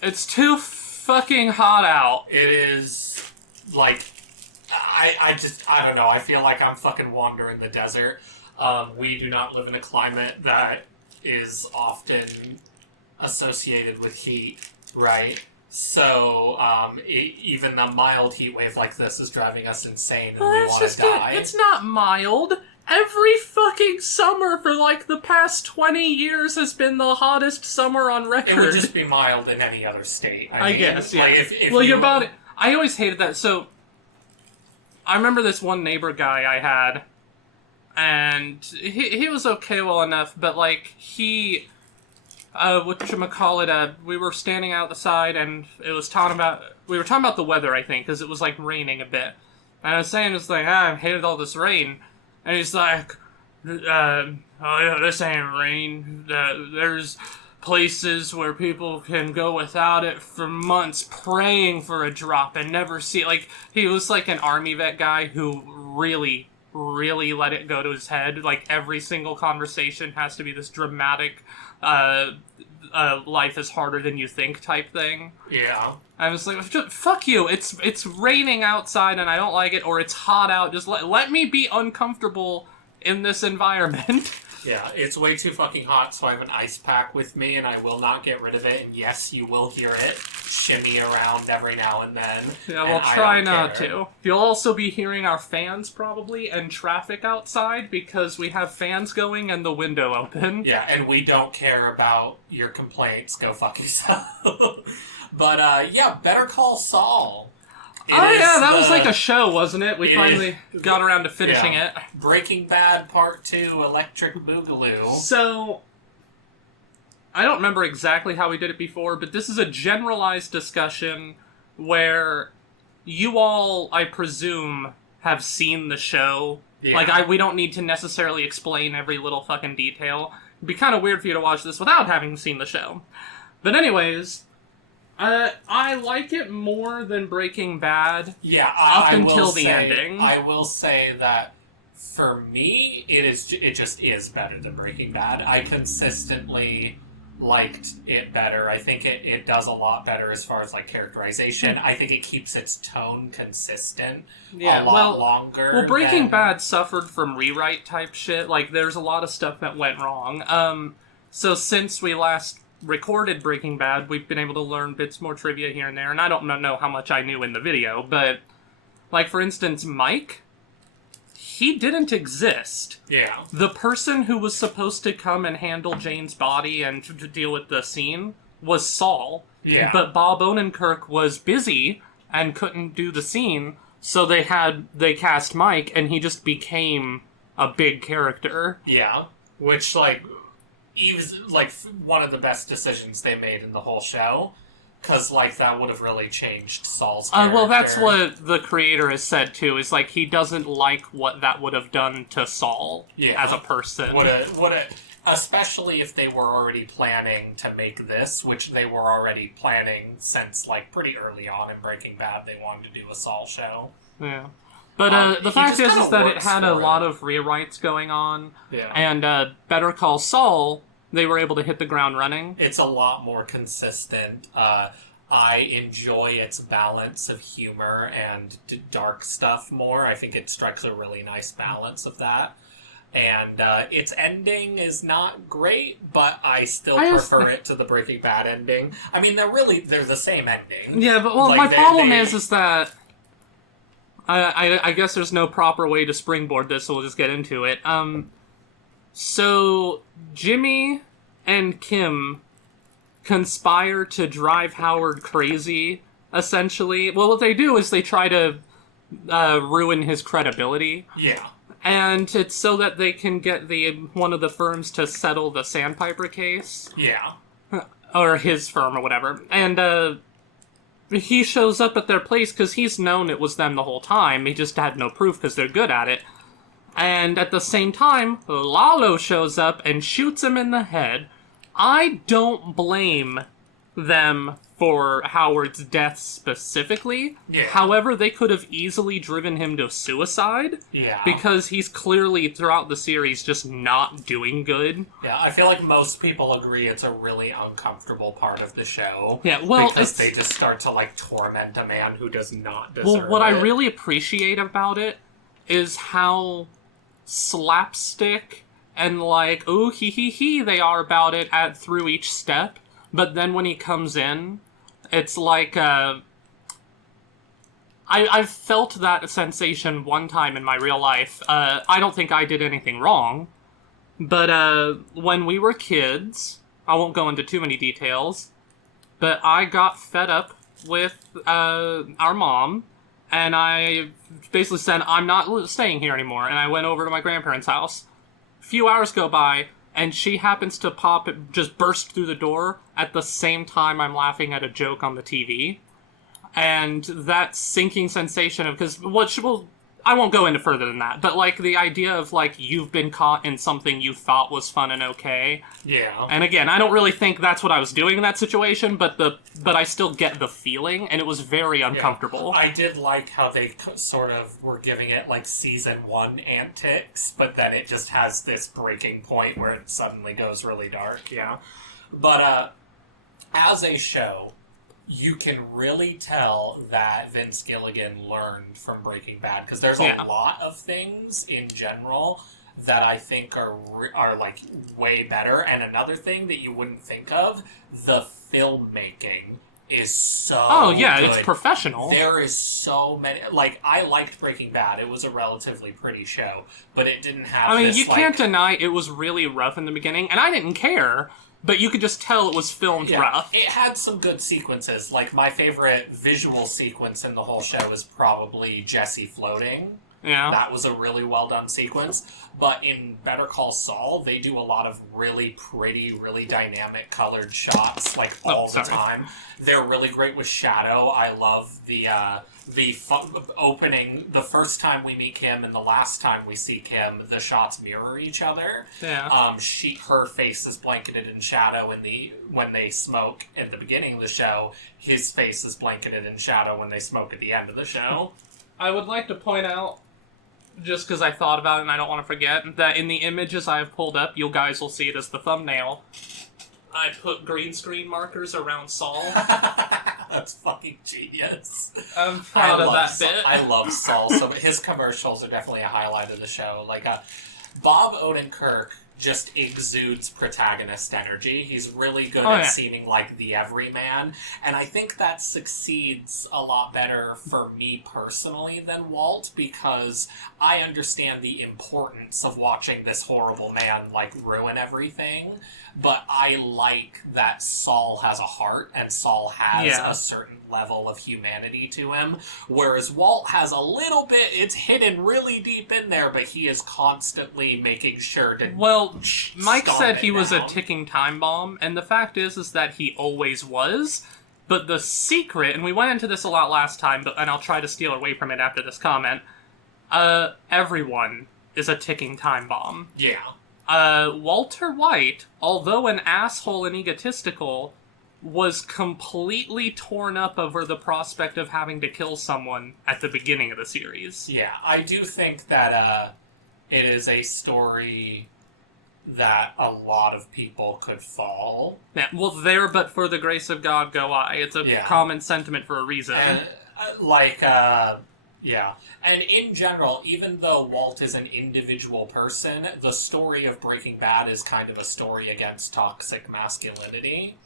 It's too fucking hot out. It is, like, I don't know. I feel like I'm fucking wandering the desert. We do not live in a climate that is often associated with heat, right? So, even a mild heat wave like this is driving us insane, and we want to die. It's not mild. Every fucking summer for, like, the past 20 years has been the hottest summer on record. It would just be mild in any other state. I mean, guess, yeah. Like, if well, your body... I always hated that. So, I remember this one neighbor guy I had, and he was okay well enough, but, like, he... whatchamacallit, we were standing outside, and it was we were talking about the weather, I think, because it was, like, raining a bit. And I was saying, it's like, I hated all this rain. And he's like, oh yeah, this ain't rain. There's places where people can go without it for months praying for a drop and never see it. Like, he was like an army vet guy who really, really let it go to his head. Like, every single conversation has to be this dramatic, life is harder than you think type thing. Yeah. I was like, fuck you, it's raining outside and I don't like it, or it's hot out, just let me be uncomfortable in this environment. Yeah, it's way too fucking hot, so I have an ice pack with me, and I will not get rid of it, and yes, you will hear it shimmy around every now and then. Yeah, we'll try not to. You'll also be hearing our fans, probably, and traffic outside, because we have fans going and the window open. Yeah, and we don't care about your complaints, go fuck yourself. But, yeah, Better Call Saul. That was like a show, wasn't it? We finally got around to finishing it. Breaking Bad Part 2, Electric Boogaloo. So, I don't remember exactly how we did it before, but this is a generalized discussion where you all, I presume, have seen the show. Yeah. Like, we don't need to necessarily explain every little fucking detail. It'd be kind of weird for you to watch this without having seen the show. But anyways... I like it more than Breaking Bad. Yeah, up until the ending. I will say that for me, it just is better than Breaking Bad. I consistently liked it better. I think it does a lot better as far as like characterization. I think it keeps its tone consistent a lot longer. Well, Breaking Bad suffered from rewrite type shit. Like, there's a lot of stuff that went wrong. So since we last recorded Breaking Bad, we've been able to learn bits more trivia here and there, and I don't know how much I knew in the video, but, like, for instance, Mike, he didn't exist. Yeah. The person who was supposed to come and handle Jane's body and to deal with the scene was Saul. Yeah. But Bob Odenkirk was busy and couldn't do the scene, so they cast Mike, and he just became a big character. Yeah. Which, like... He was, like, one of the best decisions they made in the whole show. Because, like, that would have really changed Saul's character. Well, that's what the creator has said, too, is, like, he doesn't like what that would have done to Saul as a person. Especially if they were already planning to make this, which they were already planning since, like, pretty early on in Breaking Bad. They wanted to do a Saul show. Yeah. But the fact is that it had a lot of rewrites going on. Yeah. And Better Call Saul... they were able to hit the ground running. It's a lot more consistent. I enjoy its balance of humor and dark stuff more. I think it strikes a really nice balance of that. And its ending is not great, but I still prefer it to the Breaking Bad ending. I mean, they're the same ending. Yeah, but like, my problem is that I guess there's no proper way to springboard this, so we'll just get into it. So, Jimmy and Kim conspire to drive Howard crazy, essentially. Well, what they do is they try to ruin his credibility. Yeah. And it's so that they can get one of the firms to settle the Sandpiper case. Yeah. Or his firm, or whatever. And, he shows up at their place because he's known it was them the whole time. He just had no proof because they're good at it. And at the same time, Lalo shows up and shoots him in the head. I don't blame them for Howard's death specifically. Yeah. However, they could have easily driven him to suicide. Yeah. Because he's clearly, throughout the series, just not doing good. Yeah, I feel like most people agree it's a really uncomfortable part of the show. Yeah, well, because they just start to, like, torment a man who does not deserve Well, what it. I really appreciate about it is how slapstick and, like, ooh, hee they are about it through each step. But then when he comes in, it's like, I've felt that sensation one time in my real life. I don't think I did anything wrong, but when we were kids, I won't go into too many details, but I got fed up with our mom, and I basically said, I'm not staying here anymore, and I went over to my grandparents' house. A few hours go by, and she happens to just burst through the door at the same time I'm laughing at a joke on the TV. And that sinking sensation of, because I won't go into further than that, but, like, the idea of, like, you've been caught in something you thought was fun and okay. Yeah. And again, I don't really think that's what I was doing in that situation, but I still get the feeling, and it was very uncomfortable. Yeah. I did like how they sort of were giving it, like, season 1 antics, but then it just has this breaking point where it suddenly goes really dark, yeah. But, as a show, you can really tell that Vince Gilligan learned from Breaking Bad, because there's a lot of things in general that I think are like way better. And another thing that you wouldn't think of, the filmmaking is so good. It's professional. There is so many, like, I liked Breaking Bad. It was a relatively pretty show, but it didn't have you can't deny it was really rough in the beginning, and I didn't care. But you could just tell it was filmed rough. It had some good sequences. Like, my favorite visual sequence in the whole show is probably Jesse floating. Yeah. That was a really well-done sequence. But in Better Call Saul, they do a lot of really pretty, really dynamic colored shots, like, all the time. They're really great with shadow. I love the opening, the first time we meet Kim and the last time we see Kim, the shots mirror each other. Yeah. Her face is blanketed in shadow when they smoke at the beginning of the show. His face is blanketed in shadow when they smoke at the end of the show. I would like to point out, just because I thought about it and I don't want to forget, that in the images I have pulled up, you guys will see it as the thumbnail. I put green screen markers around Saul. That's fucking genius. I'm proud of that bit. I love Saul. So his commercials are definitely a highlight of the show. Like, Bob Odenkirk just exudes protagonist energy. He's really good at seeming like the everyman, and I think that succeeds a lot better for me personally than Walt, because I understand the importance of watching this horrible man, like, ruin everything, but I like that Saul has a heart, and Saul has a certain level of humanity to him, whereas Walt has a little bit, it's hidden really deep in there, but he is constantly making sure to Mike said he was a ticking time bomb, and the fact is that he always was, but the secret, and we went into this a lot last time, and I'll try to steal away from it after this comment, everyone is a ticking time bomb. Yeah. Walter White, although an asshole and egotistical, was completely torn up over the prospect of having to kill someone at the beginning of the series. Yeah, I do think that it is a story that a lot of people could fall. Yeah, well, there but for the grace of God go I. It's a common sentiment for a reason. And, yeah. And in general, even though Walt is an individual person, the story of Breaking Bad is kind of a story against toxic masculinity.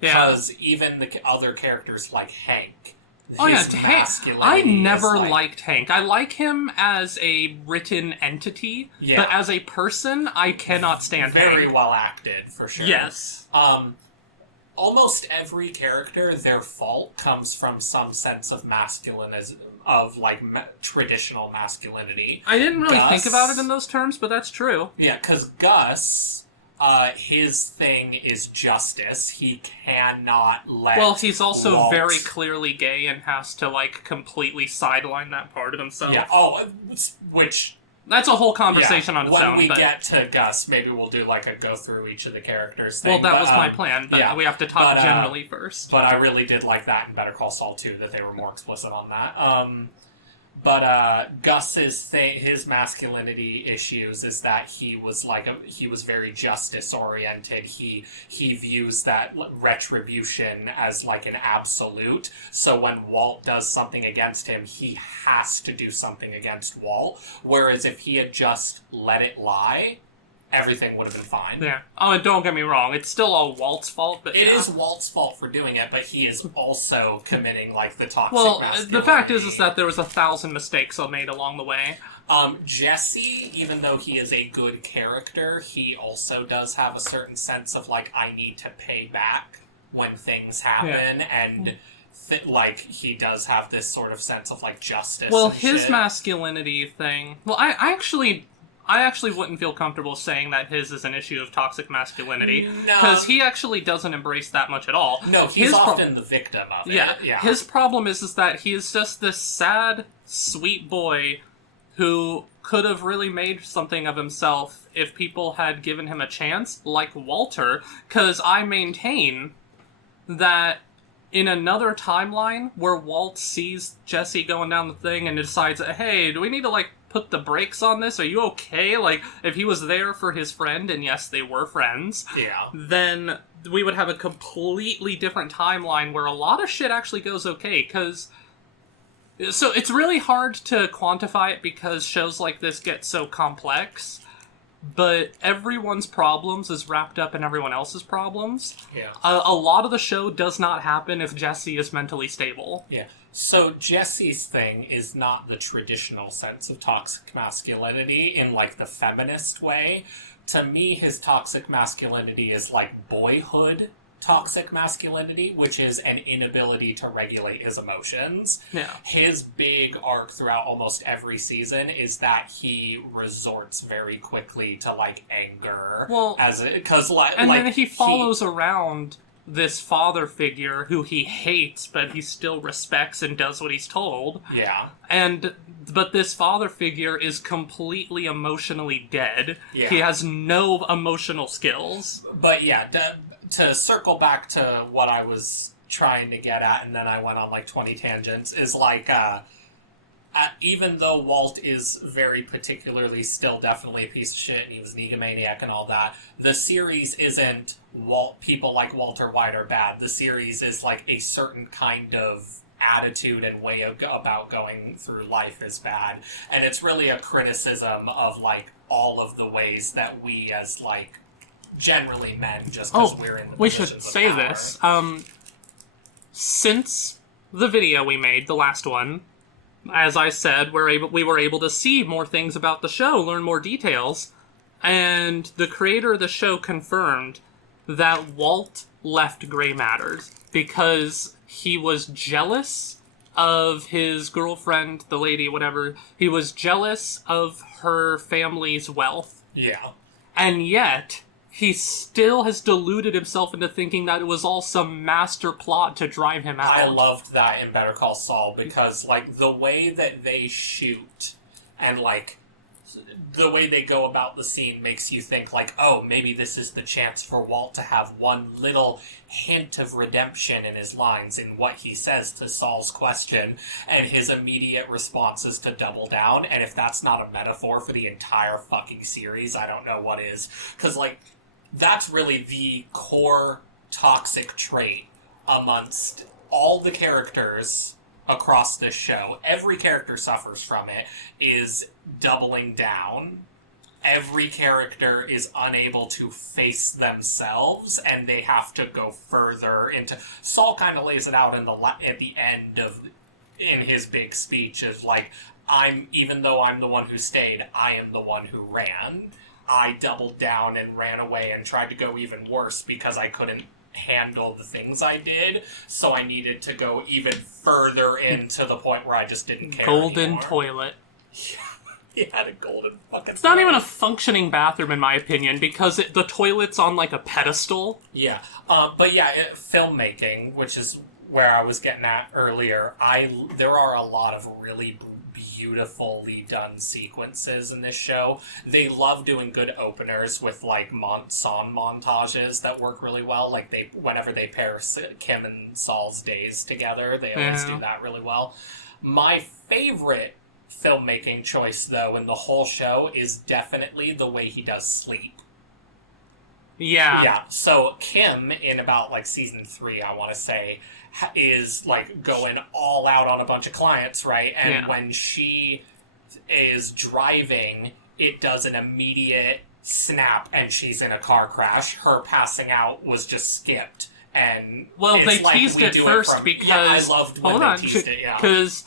Because even the other characters like Hank, Hank. I never liked Hank. I like him as a written entity, but as a person, I cannot stand Hank. Very well acted, for sure. Yes. Almost every character, their fault comes from some sense of masculinism, of, like, traditional masculinity. I didn't really think about it in those terms, but that's true. Yeah, because Gus... his thing is justice. He cannot let... Well, he's also Walt... very clearly gay and has to, like, completely sideline that part of himself. Yeah, which That's a whole conversation on its when own. we But, get to Gus, maybe we'll do like a go through each of the characters thing. well, that was my plan, but we have to talk generally first. But I really did like that in Better Call Saul too, that they were more explicit on that. Gus's his masculinity issues is that he was very justice oriented. He views that retribution as like an absolute. So when Walt does something against him, he has to do something against Walt. Whereas if he had just let it lie, everything would have been fine. Yeah. Oh, and don't get me wrong, it's still all Walt's fault, but It is Walt's fault for doing it, but he is also committing, like, the toxic masculinity. The fact is that there was 1,000 mistakes made along the way. Jesse, even though he is a good character, he also does have a certain sense of, like, I need to pay back when things happen, and... he does have this sort of sense of, like, justice. Well, and his shit. masculinity thing... Well, I actually wouldn't feel comfortable saying that his is an issue of toxic masculinity. Because he actually doesn't embrace that much at all. No, he's often the victim of it. Yeah. His problem is that he is just this sad, sweet boy who could have really made something of himself if people had given him a chance, like Walter. Because I maintain that in another timeline where Walt sees Jesse going down the thing and decides, hey, do we need to, like, put the brakes on this? Are you okay? Like, if he was there for his friend, and yes, they were friends, then we would have a completely different timeline where a lot of shit actually goes okay, because... So it's really hard to quantify it because shows like this get so complex, but everyone's problems is wrapped up in everyone else's problems. Yeah. A lot of the show does not happen if Jesse is mentally stable. Yeah. So Jesse's thing is not the traditional sense of toxic masculinity in, like, the feminist way. To me, his toxic masculinity is, like, boyhood toxic masculinity, which is an inability to regulate his emotions. Yeah. His big arc throughout almost every season is that he resorts very quickly to, like, anger. Well, then he follows around this father figure who he hates, but he still respects and does what he's told. Yeah. But this father figure is completely emotionally dead. Yeah. He has no emotional skills. But yeah, to circle back to what I was trying to get at, and then I went on like 20 tangents, is like, even though Walt is very particularly still definitely a piece of shit, and he was an egomaniac and all that, the series isn't people like Walter White are bad. The series is like a certain kind of attitude and way about going through life is bad. And it's really a criticism of, like, all of the ways that we as, like, generally men, just because we're in the we positions should of say power. this. Since the video we made, the last one, as I said, we were able to see more things about the show, learn more details, and the creator of the show confirmed that Walt left Gray Matters because he was jealous of his girlfriend, the lady, whatever. He was jealous of her family's wealth. Yeah. And yet, he still has deluded himself into thinking that it was all some master plot to drive him out. I loved that in Better Call Saul because, like, the way that they shoot and, like, the way they go about the scene makes you think, like, oh, maybe this is the chance for Walt to have one little hint of redemption in his lines in what he says to Saul's question, and his immediate response is to double down, and if that's not a metaphor for the entire fucking series, I don't know what is. Because, like, that's really the core toxic trait amongst all the characters across this show. Every character suffers from it, is doubling down. Every character is unable to face themselves, and they have to go further into... Saul kind of lays it out at the end in his big speech of, like, even though I'm the one who stayed, I am the one who ran. I doubled down and ran away and tried to go even worse because I couldn't handle the things I did, so I needed to go even further in to the point where I just didn't care Golden anymore. toilet. He had a golden fucking It's not even a functioning bathroom, in my opinion, because the toilet's on, like, a pedestal. Yeah. But yeah, filmmaking, which is where I was getting at earlier, there are a lot of really beautifully done sequences in this show. They love doing good openers with like song montages that work really well. Like whenever they pair Kim and Saul's days together, they always do that really well. My favorite filmmaking choice, though, in the whole show is definitely the way he does sleep. Yeah, so Kim, in about, like, season 3, I want to say, is, like, going all out on a bunch of clients, right? And when she is driving, it does an immediate snap, and she's in a car crash. Her passing out was just skipped. And they teased it first because... Yeah, I loved when they teased it, because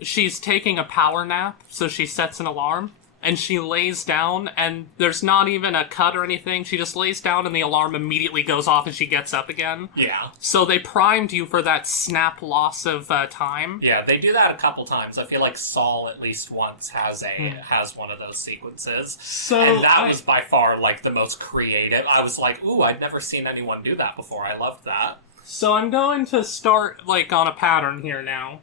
she's taking a power nap, so she sets an alarm. And she lays down, and there's not even a cut or anything. She just lays down, and the alarm immediately goes off, and she gets up again. Yeah. So they primed you for that snap loss of time. Yeah, they do that a couple times. I feel like Saul, at least once, has one of those sequences. And that was by far, like, the most creative. I was like, ooh, I'd never seen anyone do that before. I loved that. So I'm going to start, like, on a pattern here now.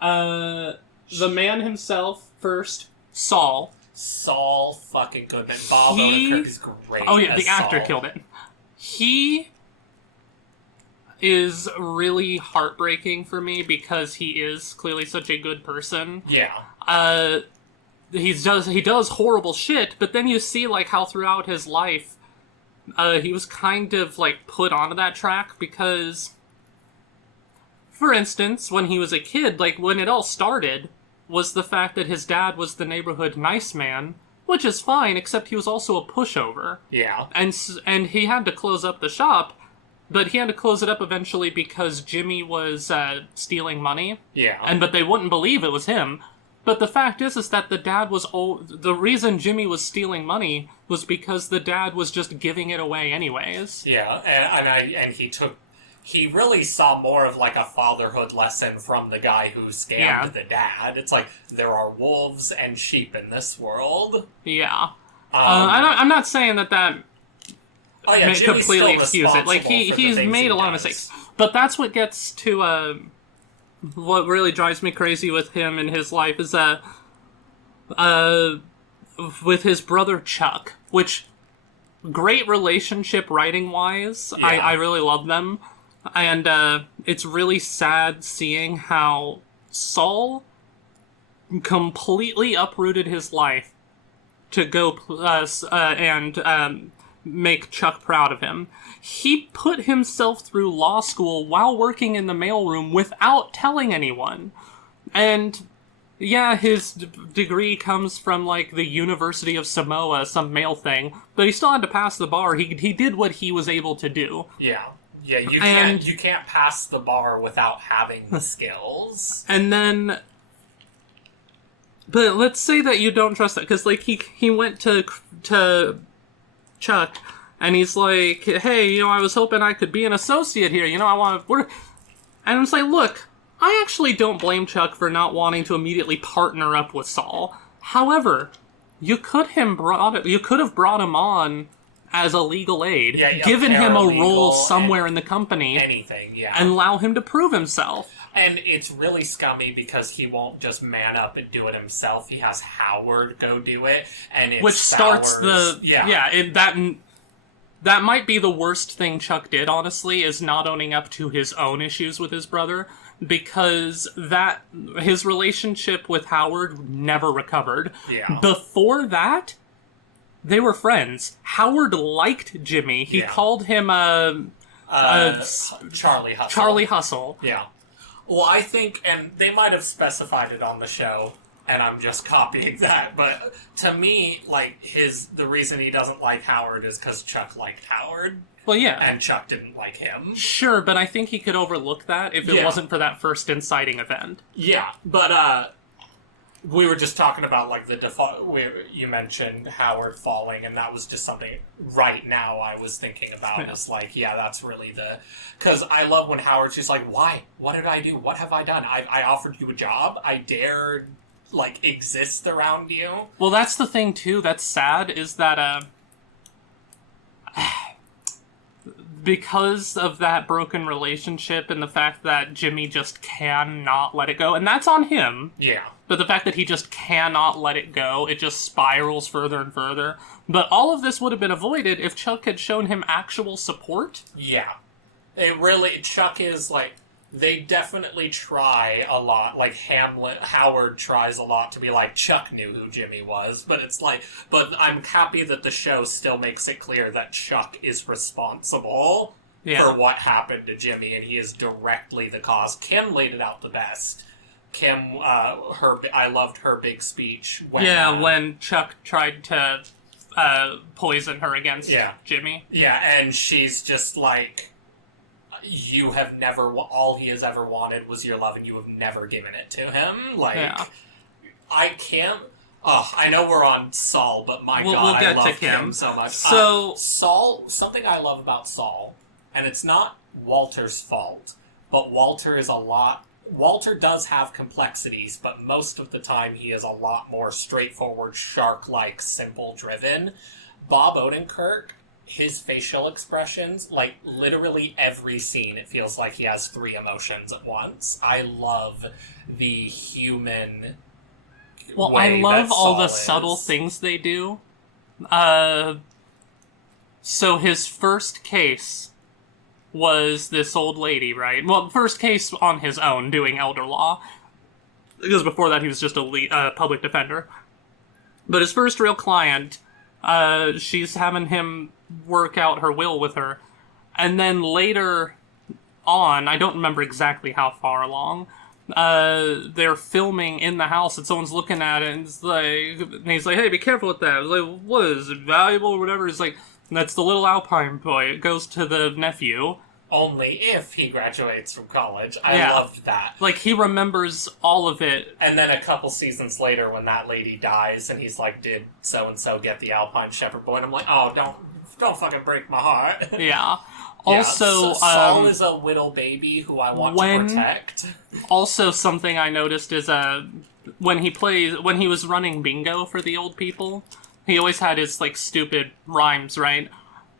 The man himself, first... Saul fucking Goodman. Bob Odenkirk is great. Oh yeah, the Saul. actor killed it. He is really heartbreaking for me because he is clearly such a good person. Yeah. He does horrible shit, but then you see like how throughout his life, he was kind of like put onto that track because, for instance, when he was a kid, like when it all started, was the fact that his dad was the neighborhood nice man, which is fine, except he was also a pushover. Yeah. And he had to close up the shop, but he had to close it up eventually because Jimmy was stealing money. Yeah. But they wouldn't believe it was him. But the fact is that the dad was the reason Jimmy was stealing money was because the dad was just giving it away anyways. Yeah, and he really saw more of like a fatherhood lesson from the guy who scammed the dad. It's like, there are wolves and sheep in this world. Yeah. I'm not saying that completely excuse it. Like, he's made a lot of mistakes. But that's what gets to, what really drives me crazy with him in his life is that, with his brother Chuck, which, great relationship writing-wise, I really love them. And it's really sad seeing how Saul completely uprooted his life to go and make Chuck proud of him. He put himself through law school while working in the mailroom without telling anyone. And yeah, his degree comes from like the University of Samoa, some male thing, but he still had to pass the bar. He did what he was able to do. Yeah. Yeah, you can't pass the bar without having the skills. And then, but let's say that you don't trust that, because like he went to Chuck, and he's like, hey, I was hoping I could be an associate here. I want to work. And I was like, look, I actually don't blame Chuck for not wanting to immediately partner up with Saul. However, you could have brought him on as a legal aid, given him a role somewhere in the company, anything, and allow him to prove himself. And it's really scummy because he won't just man up and do it himself. He has Howard go do it, and it starts that might be the worst thing Chuck did, honestly, is not owning up to his own issues with his brother, because his relationship with Howard never recovered. Yeah. Before that, they were friends. Howard liked Jimmy. He called him Charlie Hustle. Charlie Hustle. Yeah. Well, I think, and they might have specified it on the show, and I'm just copying that, but to me, like, the reason he doesn't like Howard is because Chuck liked Howard. Well, yeah. And Chuck didn't like him. Sure, but I think he could overlook that if it wasn't for that first inciting event. Yeah, but, we were just talking about, like, the default. You mentioned Howard falling, and that was just something right now I was thinking about. Yeah. It's like, that's really because I love when Howard's just like, why? What did I do? What have I done? I offered you a job. I dared, like, exist around you. Well, that's the thing, too, that's sad, is that, because of that broken relationship and the fact that Jimmy just cannot let it go, and that's on him. Yeah. But the fact that he just cannot let it go, it just spirals further and further. But all of this would have been avoided if Chuck had shown him actual support. Yeah. It really, Chuck is like, they definitely try a lot. Like, Howard tries a lot to be like, Chuck knew who Jimmy was. But it's like, but I'm happy that the show still makes it clear that Chuck is responsible for what happened to Jimmy, and he is directly the cause. Kim laid it out the best. Kim, I loved her big speech. When Chuck tried to poison her against Jimmy. Yeah, and she's just like, you have never, all he has ever wanted was your love, and you have never given it to him. Like, I can't, I know we're on Saul, but God, we'll get I love to Kim so much. So, Saul, something I love about Saul, and it's not Walter's fault, but Walter does have complexities, but most of the time he is a lot more straightforward, shark-like, simple-driven. Bob Odenkirk, his facial expressions, like, literally every scene, it feels like he has 3 emotions at once. I love the human I love all the subtle things they do. So his first case was this old lady, right? Well, first case on his own, doing elder law. Because before that he was just a public defender. But his first real client, she's having him work out her will with her. And then later on, I don't remember exactly how far along, they're filming in the house and someone's looking at it and he's like, hey, be careful with that. I was like, what, is it valuable or whatever? He's like, that's the little Alpine boy. It goes to the nephew. Only if he graduates from college. I loved that. Like, he remembers all of it. And then a couple seasons later, when that lady dies, and he's like, did so-and-so get the Alpine Shepherd boy? And I'm like, oh, don't fucking break my heart. Yeah. Also, Saul is a little baby who I want to protect. Also, something I noticed is, when he was running bingo for the old people, he always had his, like, stupid rhymes, right?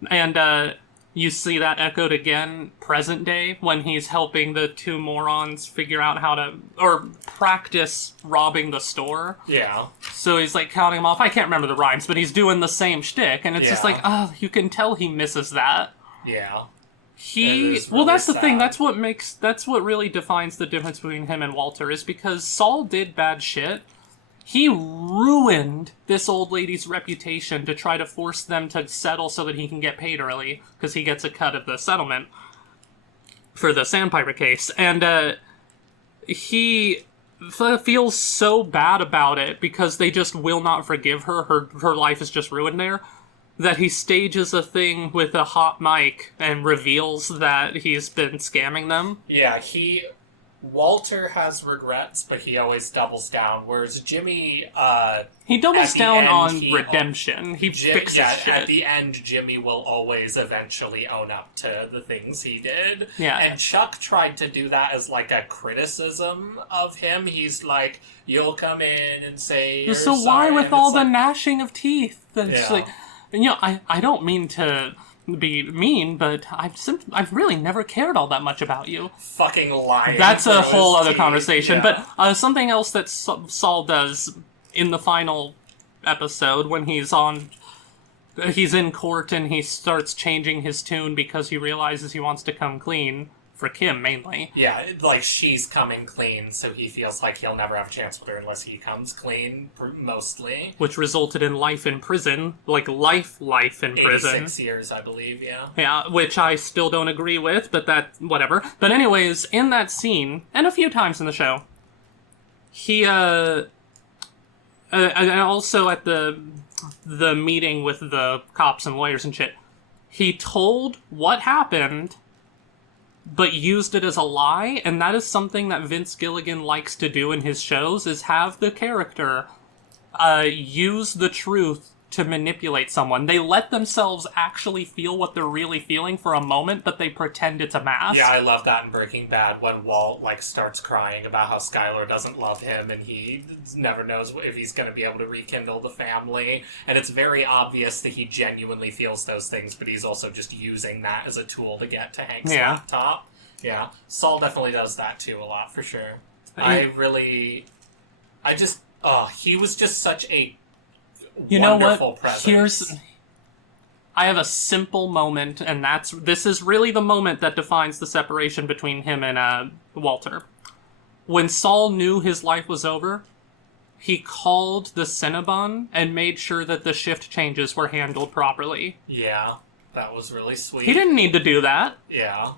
And, you see that echoed again present day when he's helping the 2 morons figure out how to, or practice robbing the store. Yeah. So he's like counting them off. I can't remember the rhymes, but he's doing the same shtick, and it's just like, you can tell he misses that. Yeah. That's the thing. That's what really defines the difference between him and Walter, is because Saul did bad shit. He ruined this old lady's reputation to try to force them to settle so that he can get paid early, because he gets a cut of the settlement for the Sandpiper case. And he feels so bad about it because they just will not forgive her. Her life is just ruined there, that he stages a thing with a hot mic and reveals that he's been scamming them. Yeah, Walter has regrets, but he always doubles down, whereas Jimmy, he doubles down on redemption. He fixes shit. At the end, Jimmy will always eventually own up to the things he did. Yeah. And Chuck tried to do that as, like, a criticism of him. He's like, you'll come in and say you're so sorry, why with all the like, gnashing of teeth? It's like, I don't mean to be mean, but I've really never cared all that much about you. Fucking lying. That's a whole other teeth. conversation. Yeah. But something else that Saul does in the final episode, when he's in court and he starts changing his tune because he realizes he wants to come clean, for Kim mainly. Yeah, like, she's coming clean, so he feels like he'll never have a chance with her unless he comes clean, mostly. Which resulted in life in prison. Like, life in prison. 86 years, I believe, yeah. Yeah, which I still don't agree with, but whatever. But anyways, in that scene, and a few times in the show, he, and also at the meeting with the cops and lawyers and shit, he told what happened, but used it as a lie, and that is something that Vince Gilligan likes to do in his shows, is have the character use the truth to manipulate someone. They let themselves actually feel what they're really feeling for a moment, but they pretend it's a mask. Yeah, I love that in Breaking Bad when Walt, like, starts crying about how Skylar doesn't love him and he never knows if he's going to be able to rekindle the family. And it's very obvious that he genuinely feels those things, but he's also just using that as a tool to get to Hank's laptop. Yeah. Saul definitely does that too a lot, for sure. He was just such a wonderful presence. I have a simple moment, and this is really the moment that defines the separation between him and Walter. When Saul knew his life was over, he called the Cinnabon and made sure that the shift changes were handled properly. Yeah, that was really sweet. He didn't need to do that. Yeah.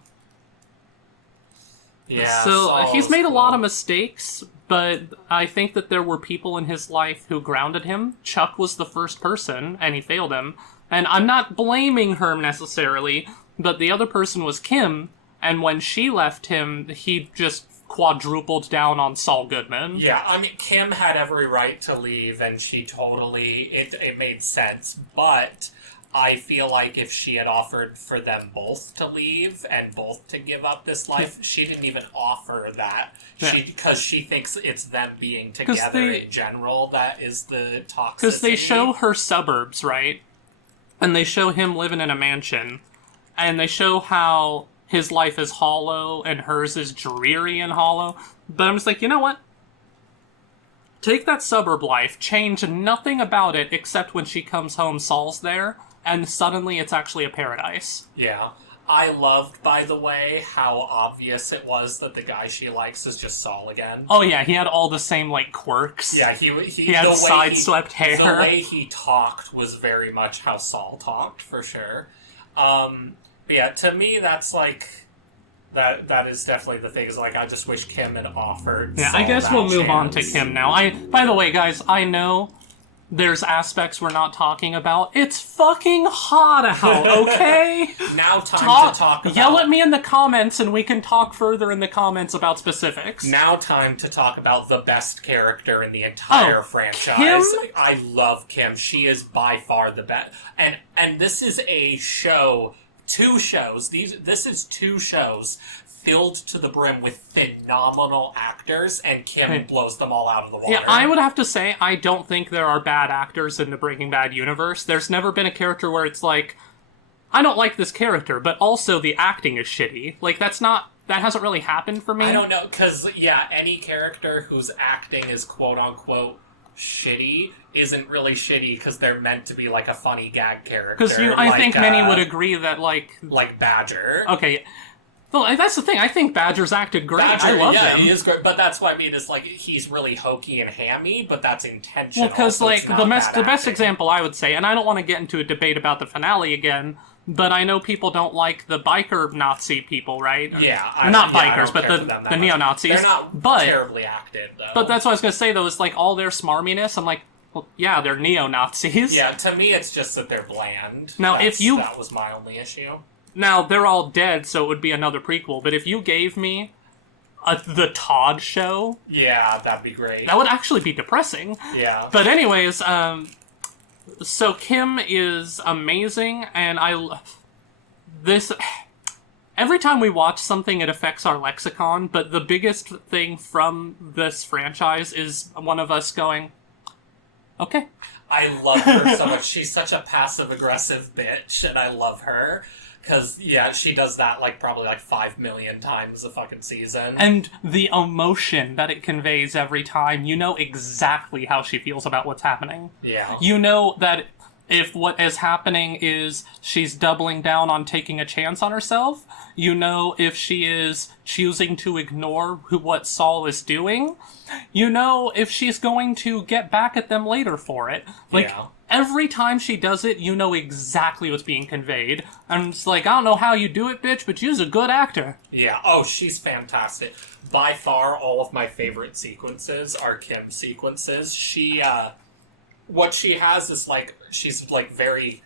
Yeah. So he's made a lot of mistakes, but I think that there were people in his life who grounded him. Chuck was the first person, and he failed him. And I'm not blaming her necessarily, but the other person was Kim, and when she left him, he just quadrupled down on Saul Goodman. Yeah, I mean, Kim had every right to leave, and she totally... It made sense, but I feel like if she had offered for them both to leave and both to give up this life, she didn't even offer that. Because she thinks it's them being together in general that is the toxicity. Because they show her suburbs, right? And they show him living in a mansion. And they show how his life is hollow and hers is dreary and hollow. But I'm just like, you know what? Take that suburb life, change nothing about it except when she comes home, Saul's there, and suddenly it's actually a paradise. Yeah. I loved, by the way, how obvious it was that the guy she likes is just Saul again. Oh yeah, he had all the same, like, quirks. Yeah, he had side-swept hair. The way he talked was very much how Saul talked, for sure. But yeah, to me, that's, like... That is definitely the thing, is, like, I just wish Kim had offered Saul I guess we'll move on to chance. Kim now. By the way, guys, I know there's aspects we're not talking about. It's fucking hot out, okay? Now time to talk about... Yell at me in the comments and we can talk further in the comments about specifics. Now time to talk about the best character in the entire franchise. Kim? I love Kim. She is by far the best. And this is a show... Two shows. This is two shows filled to the brim with phenomenal actors, and Kim blows them all out of the water. Yeah, I would have to say, I don't think there are bad actors in the Breaking Bad universe. There's never been a character where it's like, I don't like this character, but also the acting is shitty. Like, that hasn't really happened for me. I don't know, because, yeah, any character whose acting is quote-unquote shitty isn't really shitty because they're meant to be like a funny gag character. Because I think many would agree that like Badger. Okay, well that's the thing. I think Badger's acted great. Badger, I love him. Yeah, he is great. But that's what I mean. Is like he's really hokey and hammy, but that's intentional. Well, because like the best example I would say, and I don't want to get into a debate about the finale again. But I know people don't like the biker Nazi people, right? Yeah. Not bikers, but the neo-Nazis. They're not terribly acted, though. But that's what I was going to say, though, is like all their smarminess, I'm like, well, yeah, they're neo-Nazis. Yeah, to me it's just that they're bland. Now, that was my only issue. Now, they're all dead, so it would be another prequel, but if you gave me the Todd show... Yeah, that'd be great. That would actually be depressing. Yeah. But anyways, so Kim is amazing, and every time we watch something, it affects our lexicon, but the biggest thing from this franchise is one of us going, okay. I love her so much. She's such a passive-aggressive bitch, and I love her. Because, yeah, she does that, probably 5 million times a fucking season. And the emotion that it conveys every time, you know exactly how she feels about what's happening. Yeah. You know that if what is happening is she's doubling down on taking a chance on herself, you know if she is choosing to ignore what Saul is doing, you know if she's going to get back at them later for it. Every time she does it, you know exactly what's being conveyed. And it's like, I don't know how you do it, bitch, but you're a good actor. Yeah. Oh, she's fantastic. By far, all of my favorite sequences are Kim sequences. What she has is, she's, very...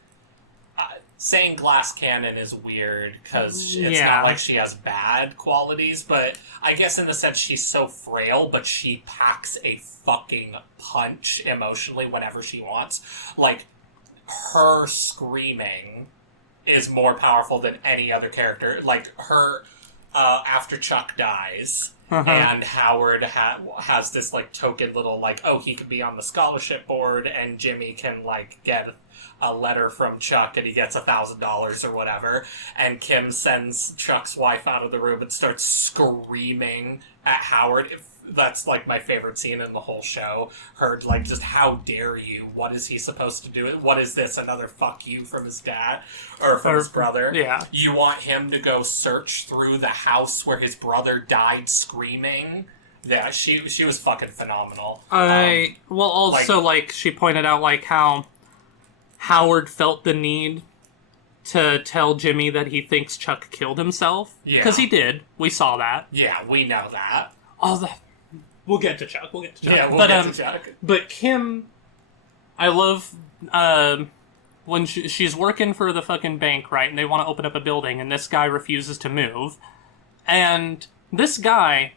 saying glass cannon is weird, because it's not like she has bad qualities, but I guess in the sense she's so frail, but she packs a fucking punch emotionally whenever she wants. her screaming is more powerful than any other character. Like, her, after Chuck dies, and Howard has this, like, token little, like, oh, he could be on the scholarship board, and Jimmy can, like, get a letter from Chuck, and he gets $1,000 or whatever, and Kim sends Chuck's wife out of the room and starts screaming at Howard. That's, like, my favorite scene in the whole show. Her, like, just, how dare you? What is he supposed to do? What is this? Another fuck you from his dad? Or from his brother? Yeah. You want him to go search through the house where his brother died screaming? Yeah, she was fucking phenomenal. Well, also, like, she pointed out, like, how Howard felt the need to tell Jimmy that he thinks Chuck killed himself. Yeah. Because he did. We saw that. Yeah, we know that. We'll get to Chuck. Yeah, we'll get to Chuck. But Kim, I love when she's working for the fucking bank, right? And they want to open up a building, and this guy refuses to move. And this guy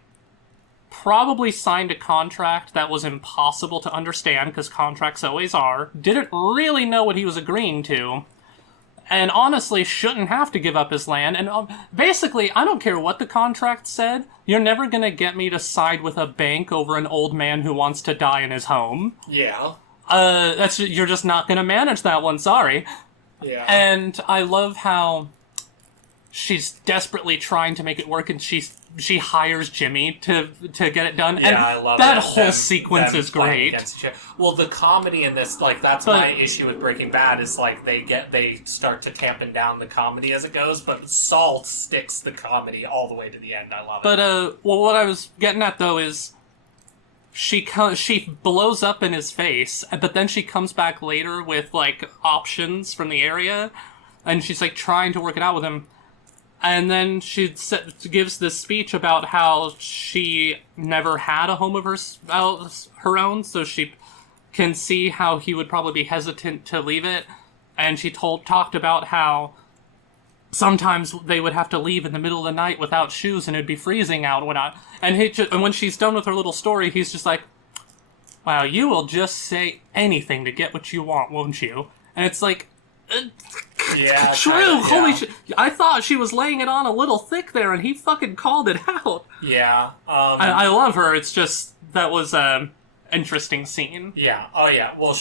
probably signed a contract that was impossible to understand, because contracts always are. Didn't really know what he was agreeing to. And honestly, shouldn't have to give up his land. And basically, I don't care what the contract said, you're never going to get me to side with a bank over an old man who wants to die in his home. Yeah. You're just not going to manage that one, sorry. Yeah. And I love how she's desperately trying to make it work, and she hires Jimmy to get it done. Yeah, and I love that it. whole sequence is great. Well, the comedy in this, like, that's my issue with Breaking Bad, is, like, they start to tamping down the comedy as it goes, but Saul sticks the comedy all the way to the end. I love it. But, well, what I was getting at, though, is she blows up in his face, but then she comes back later with, like, options from the area, and she's, like, trying to work it out with him. And then she gives this speech about how she never had a home of her own, so she can see how he would probably be hesitant to leave it. And she talked about how sometimes they would have to leave in the middle of the night without shoes, and it'd be freezing out and whatnot. And when she's done with her little story, he's just like, "Wow, you will just say anything to get what you want, won't you?" And it's like, yeah, true. Kinda, yeah. Holy shit! I thought she was laying it on a little thick there, and he fucking called it out. Yeah. I love her. It's just that was an interesting scene. Yeah. Oh yeah. Well,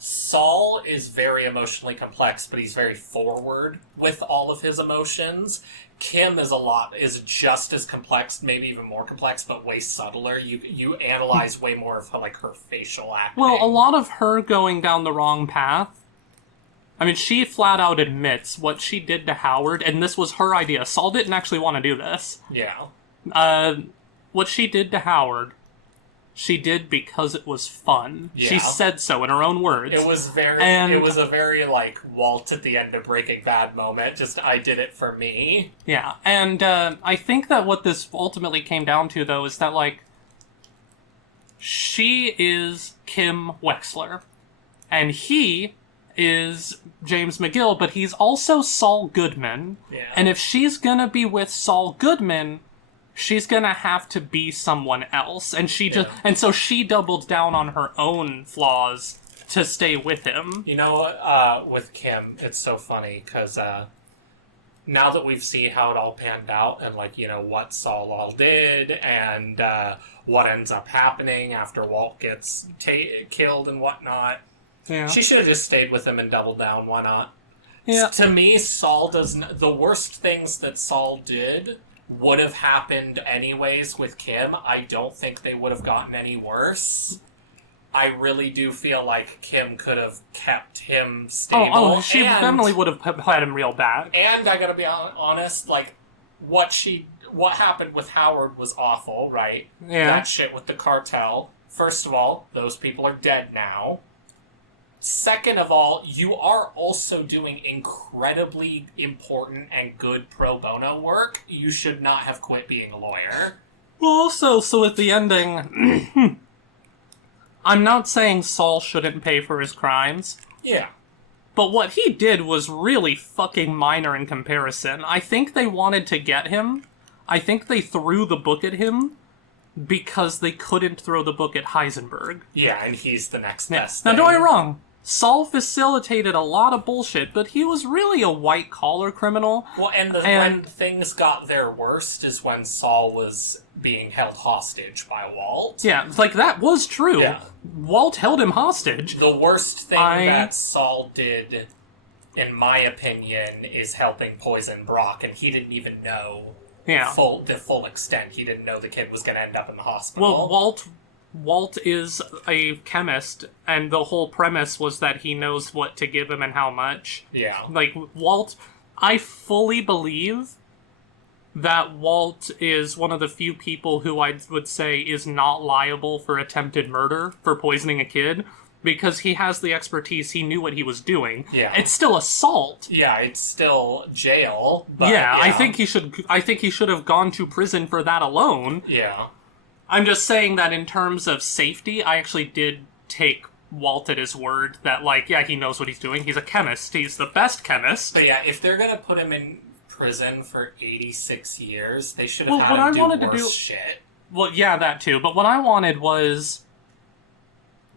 Saul is very emotionally complex, but he's very forward with all of his emotions. Kim is just as complex, maybe even more complex, but way subtler. You analyze way more of her facial acting. Well, a lot of her going down the wrong path. I mean, she flat out admits what she did to Howard, and this was her idea. Saul didn't actually want to do this. Yeah. What she did to Howard, she did because it was fun. Yeah. She said so in her own words. It was a very, like, Walt at the end of Breaking Bad moment. Just, I did it for me. Yeah, and I think that what this ultimately came down to, though, is that, like, she is Kim Wexler, and he is James McGill, but he's also Saul Goodman. Yeah. And if she's gonna be with Saul Goodman, she's gonna have to be someone else. And so she doubled down on her own flaws to stay with him. You know, with Kim, it's so funny, because now that we've seen how it all panned out, and, like, you know, what Saul all did, and what ends up happening after Walt gets killed and whatnot, yeah. She should have just stayed with him and doubled down. Why not? Yeah. To me, the worst things that Saul did would have happened anyways with Kim. I don't think they would have gotten any worse. I really do feel like Kim could have kept him stable. She definitely would have had him reeled back. And I gotta be honest, like, what happened with Howard was awful, right? Yeah. That shit with the cartel. First of all, those people are dead now. Second of all, you are also doing incredibly important and good pro bono work. You should not have quit being a lawyer. Well, also, so at the ending, I'm not saying Saul shouldn't pay for his crimes. Yeah. But what he did was really fucking minor in comparison. I think they wanted to get him. I think they threw the book at him because they couldn't throw the book at Heisenberg. Yeah, and he's the next best Now, thing. don't get me wrong. Saul facilitated a lot of bullshit, but he was really a white-collar criminal. Well, and when things got their worst is when Saul was being held hostage by Walt. Yeah, like, that was true. Yeah. Walt held him hostage. The worst thing that Saul did, in my opinion, is helping poison Brock, and he didn't even know the full extent. He didn't know the kid was going to end up in the hospital. Well, Walt is a chemist, and the whole premise was that he knows what to give him and how much. Yeah. Like, Walt, I fully believe that Walt is one of the few people who I would say is not liable for attempted murder for poisoning a kid, because he has the expertise, he knew what he was doing. Yeah. It's still assault. Yeah, it's still jail, but I think he should have gone to prison for that alone. Yeah. I'm just saying that in terms of safety, I actually did take Walt at his word that, like, yeah, he knows what he's doing. He's a chemist. He's the best chemist. But yeah, if they're gonna put him in prison for 86 years, they should have had him do worse shit. Well, yeah, that too. But what I wanted was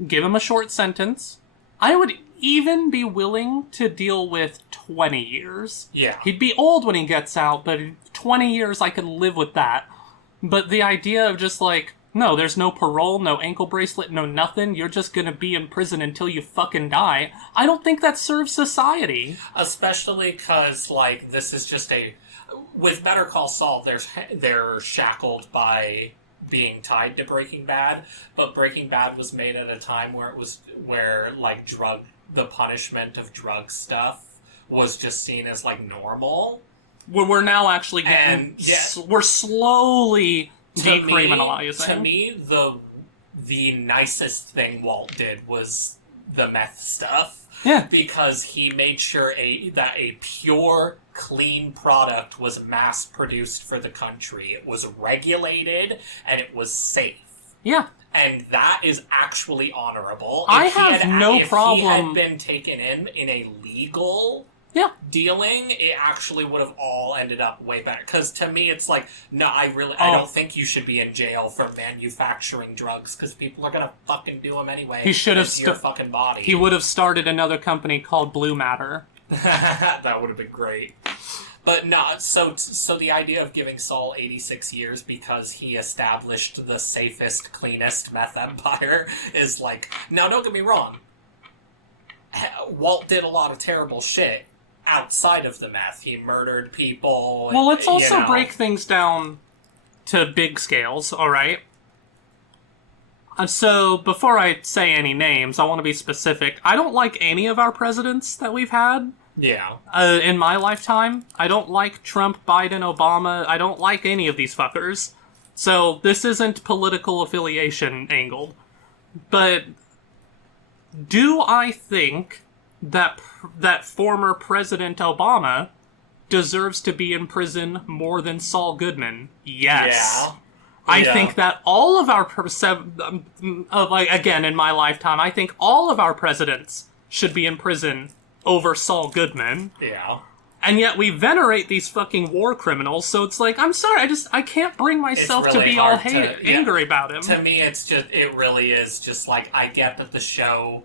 give him a short sentence. I would even be willing to deal with 20 years. Yeah. He'd be old when he gets out, but 20 years, I could live with that. But the idea of just like, no, there's no parole, no ankle bracelet, no nothing, you're just gonna be in prison until you fucking die, I don't think that serves society. Especially because, like, this is just with Better Call Saul, they're shackled by being tied to Breaking Bad, but Breaking Bad was made at a time where the punishment of drug stuff was just seen as, like, normal. We're now actually getting... we're slowly decriminalizing. To me, the nicest thing Walt did was the meth stuff. Yeah. Because he made sure that a pure, clean product was mass-produced for the country. It was regulated, and it was safe. Yeah. And that is actually honorable. I have no problem... If he had been taken in a legal... dealing, it actually would have all ended up way better. Because to me, it's like, no, I don't think you should be in jail for manufacturing drugs, because people are gonna fucking do them anyway. He should have your fucking body. He would have started another company called Blue Matter. That would have been great. But no, so the idea of giving Saul 86 years because he established the safest, cleanest meth empire is like, now don't get me wrong, Walt did a lot of terrible shit outside of the meth. He murdered people. Well, let's also break things down to big scales, alright? So, before I say any names, I want to be specific. I don't like any of our presidents that we've had. Yeah. In my lifetime. I don't like Trump, Biden, Obama. I don't like any of these fuckers. So, this isn't political affiliation angled. But do I think that former President Obama deserves to be in prison more than Saul Goodman? Yes. Yeah. I think that all of our again, in my lifetime, I think all of our presidents should be in prison over Saul Goodman. Yeah. And yet we venerate these fucking war criminals, so it's like, I'm sorry, I can't bring myself really to be all angry about him. To me, it really is just like, I get that the show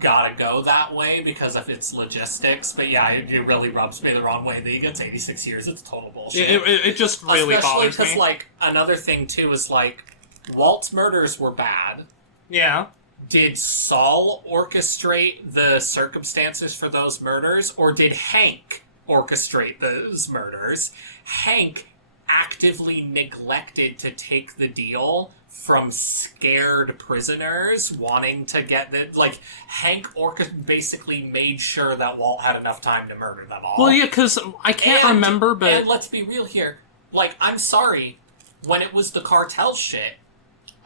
gotta go that way because of its logistics, but yeah, it really rubs me the wrong way that he gets 86 years. It's total bullshit. It just really bothers me. Especially because, like, another thing, too, is, like, Walt's murders were bad. Yeah. Did Saul orchestrate the circumstances for those murders, or did Hank orchestrate those murders? Hank actively neglected to take the deal from scared prisoners wanting to get the... Like, Hank basically made sure that Walt had enough time to murder them all. Well, yeah, because I can't remember, but... And let's be real here. Like, I'm sorry, when it was the cartel shit,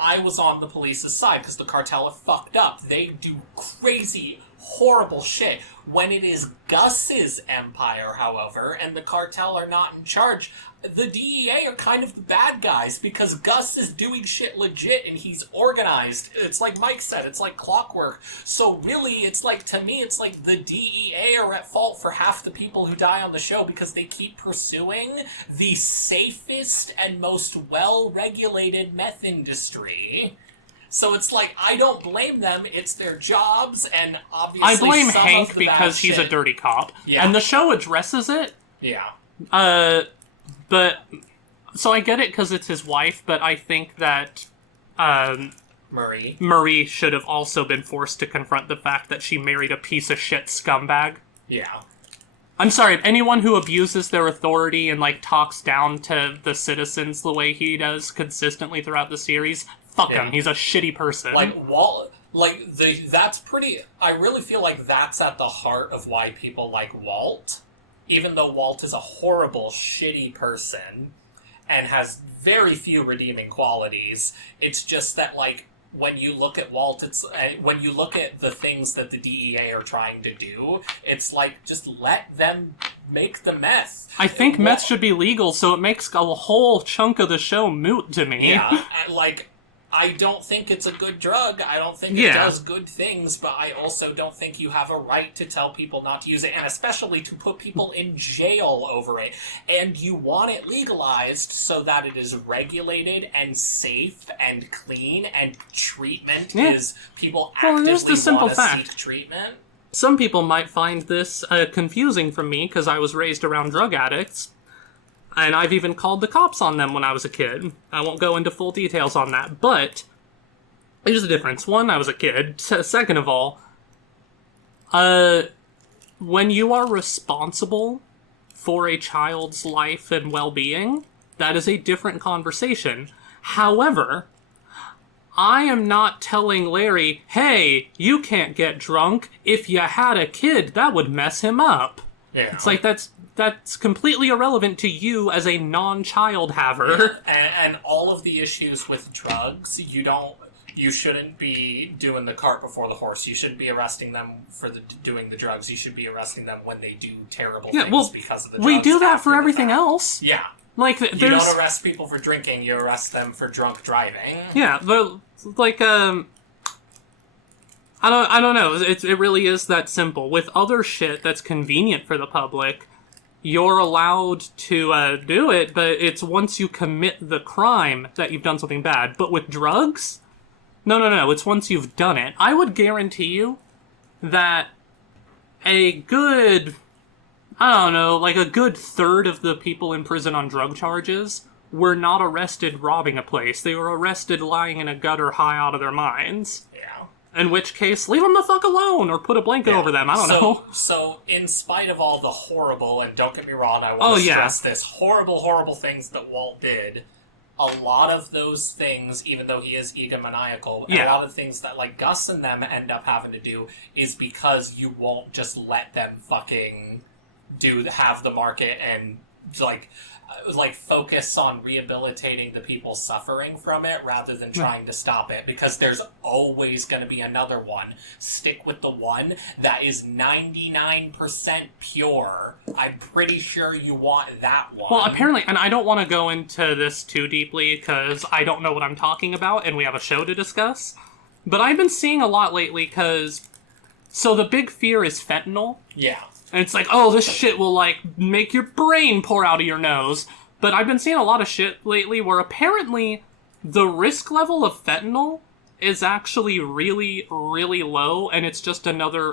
I was on the police's side because the cartel are fucked up. They do crazy, horrible shit. When it is Gus's empire, however, and the cartel are not in charge, the DEA are kind of the bad guys because Gus is doing shit legit and he's organized. It's like Mike said, it's like clockwork. So really, it's like, to me, it's like the DEA are at fault for half the people who die on the show because they keep pursuing the safest and most well-regulated meth industry So it's like, I don't blame them, it's their jobs, and obviously I blame some Hank of the because bad he's a shit- dirty cop. Yeah. And the show addresses it. Yeah. But... So I get it because it's his wife, but I think that... Marie should have also been forced to confront the fact that she married a piece of shit scumbag. Yeah. I'm sorry, anyone who abuses their authority and, like, talks down to the citizens the way he does consistently throughout the series, fuck him. He's a shitty person. Like, that's pretty... I really feel like that's at the heart of why people like Walt. Even though Walt is a horrible, shitty person and has very few redeeming qualities, it's just that, like, when you look at Walt, when you look at the things that the DEA are trying to do, it's like, just let them make the meth. I think meth should be legal, so it makes a whole chunk of the show moot to me. Yeah, like, I don't think it's a good drug. I don't think it does good things, but I also don't think you have a right to tell people not to use it, and especially to put people in jail over it. And you want it legalized so that it is regulated and safe and clean, and treatment is people actively want to seek treatment. Some people might find this confusing from me because I was raised around drug addicts. And I've even called the cops on them when I was a kid. I won't go into full details on that, but there's a difference. One, I was a kid. Second of all, when you are responsible for a child's life and well-being, that is a different conversation. However, I am not telling Larry, hey, you can't get drunk. If you had a kid, that would mess him up. Yeah. It's like, that's completely irrelevant to you as a non-child haver. And all of the issues with drugs, you shouldn't be doing the cart before the horse. You shouldn't be arresting them for doing the drugs. You should be arresting them when they do terrible things because of the drugs. We do that for everything else. Yeah. Like, you don't arrest people for drinking, you arrest them for drunk driving. Yeah, I don't know. It really is that simple. With other shit that's convenient for the public, you're allowed to do it, but it's once you commit the crime that you've done something bad. But with drugs, no. It's once you've done it. I would guarantee you that a good, a good third of the people in prison on drug charges were not arrested robbing a place. They were arrested lying in a gutter high out of their minds. Yeah. In which case, leave them the fuck alone, or put a blanket over them, I don't know. So, in spite of all the horrible, and don't get me wrong, I want to stress this, horrible things that Walt did, a lot of those things, even though he is egomaniacal, a lot of things that, like, Gus and them end up having to do is because you won't just let them fucking have the market and, like, focus on rehabilitating the people suffering from it rather than trying to stop it, because there's always going to be another one. Stick with the one that is 99% pure. I'm pretty sure you want that one. Well, apparently, and I don't want to go into this too deeply because I don't know what I'm talking about and we have a show to discuss, but I've been seeing a lot lately so the big fear is fentanyl. Yeah. And it's like, oh, this shit will, like, make your brain pour out of your nose. But I've been seeing a lot of shit lately where apparently the risk level of fentanyl is actually really, really low, and it's just another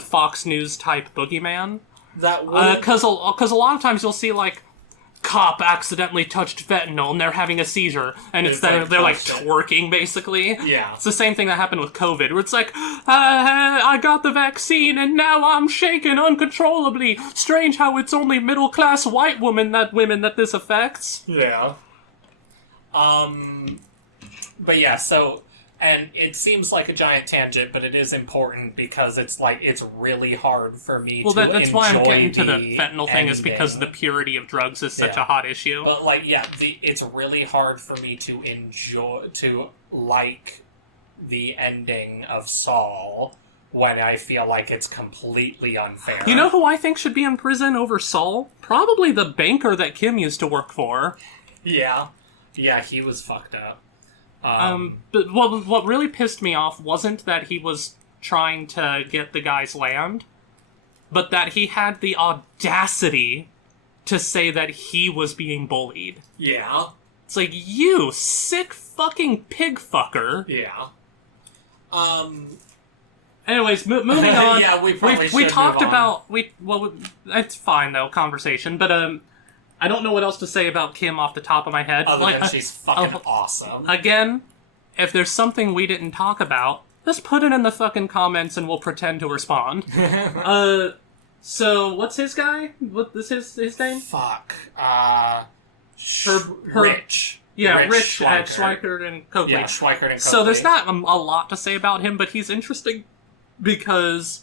Fox News type boogeyman. That would... Because a lot of times you'll see, like, cop accidentally touched fentanyl and they're having a seizure, and they're like twerking, basically. Yeah. It's the same thing that happened with COVID, where it's like, I got the vaccine and now I'm shaking uncontrollably. Strange how it's only middle-class white women that this affects. Yeah. But yeah, so... And it seems like a giant tangent, but it is important because it's like, it's really hard for me to that's enjoy why I'm getting to the fentanyl thing, is because the purity of drugs is such a hot issue. But like, it's really hard for me to like the ending of Saul when I feel like it's completely unfair. You know who I think should be in prison over Saul? Probably the banker that Kim used to work for. Yeah. Yeah, he was fucked up. But what really pissed me off wasn't that he was trying to get the guy's land, but that he had the audacity to say that he was being bullied. Yeah. It's like, you sick fucking pig fucker. Yeah. Anyways, moving on. Yeah, we probably we should talked move on. about it's fine though, conversation. But I don't know what else to say about Kim off the top of my head. Other than she's fucking awesome. Again, if there's something we didn't talk about, just put it in the fucking comments and we'll pretend to respond. So what's his guy? What is his name? Fuck. Rich. Yeah, Rich at Schweikert. Schweikert and Coakley. Yeah, Schweikert and Coakley. So there's not a lot to say about him, but he's interesting because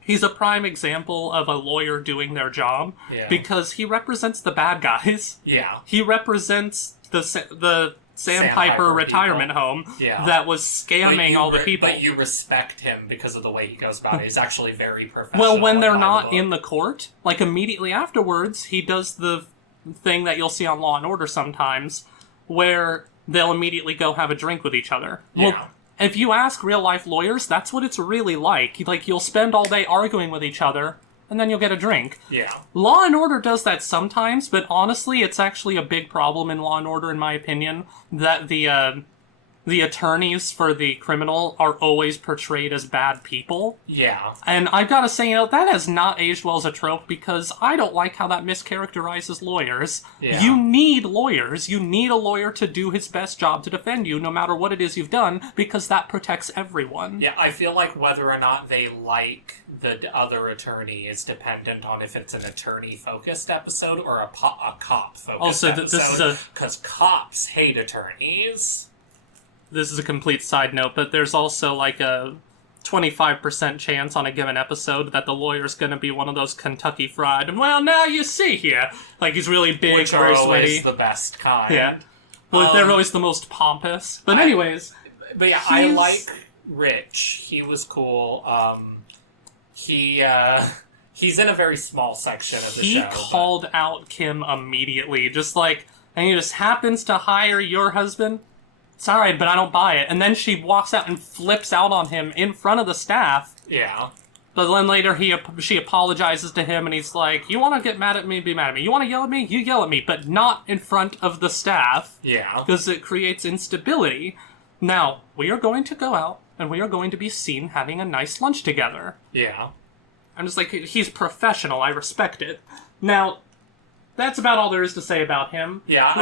he's a prime example of a lawyer doing their job. Yeah. Because he represents the bad guys. Yeah. He represents the Sandpiper retirement home that was scamming all the people. But you respect him because of the way he goes about it. He's actually very professional. Well, when they're not in the court, like immediately afterwards, he does the thing that you'll see on Law and Order sometimes, where they'll immediately go have a drink with each other. Yeah. Well, if you ask real-life lawyers, that's what it's really like. Like, you'll spend all day arguing with each other, and then you'll get a drink. Yeah. Law and Order does that sometimes, but honestly, it's actually a big problem in Law and Order, in my opinion, that the attorneys for the criminal are always portrayed as bad people. Yeah. And I've got to say, that has not aged well as a trope, because I don't like how that mischaracterizes lawyers. Yeah. You need lawyers. You need a lawyer to do his best job to defend you, no matter what it is you've done, because that protects everyone. Yeah, I feel like whether or not they like the other attorney is dependent on if it's an attorney-focused episode or a cop-focused Also, episode. this is because cops hate attorneys. This is a complete side note, but there's also like a 25% chance on a given episode that the lawyer's going to be one of those Kentucky Fried. And, well, now you see here. Like, he's really big, Which very are always sweaty. the best kind. Yeah. Well, they're always the most pompous. But anyways. But yeah, I like Rich. He was cool. He's in a very small section of the show. He called out Kim immediately. Just like, and he just happens to hire your husband? Sorry, but I don't buy it. And then she walks out and flips out on him in front of the staff. Yeah. But then later she apologizes to him and he's like, you want to get mad at me, be mad at me. You want to yell at me? You yell at me, but not in front of the staff. Yeah. Because it creates instability. Now, we are going to go out and we are going to be seen having a nice lunch together. Yeah. I'm just like, he's professional, I respect it. Now, that's about all there is to say about him. Yeah,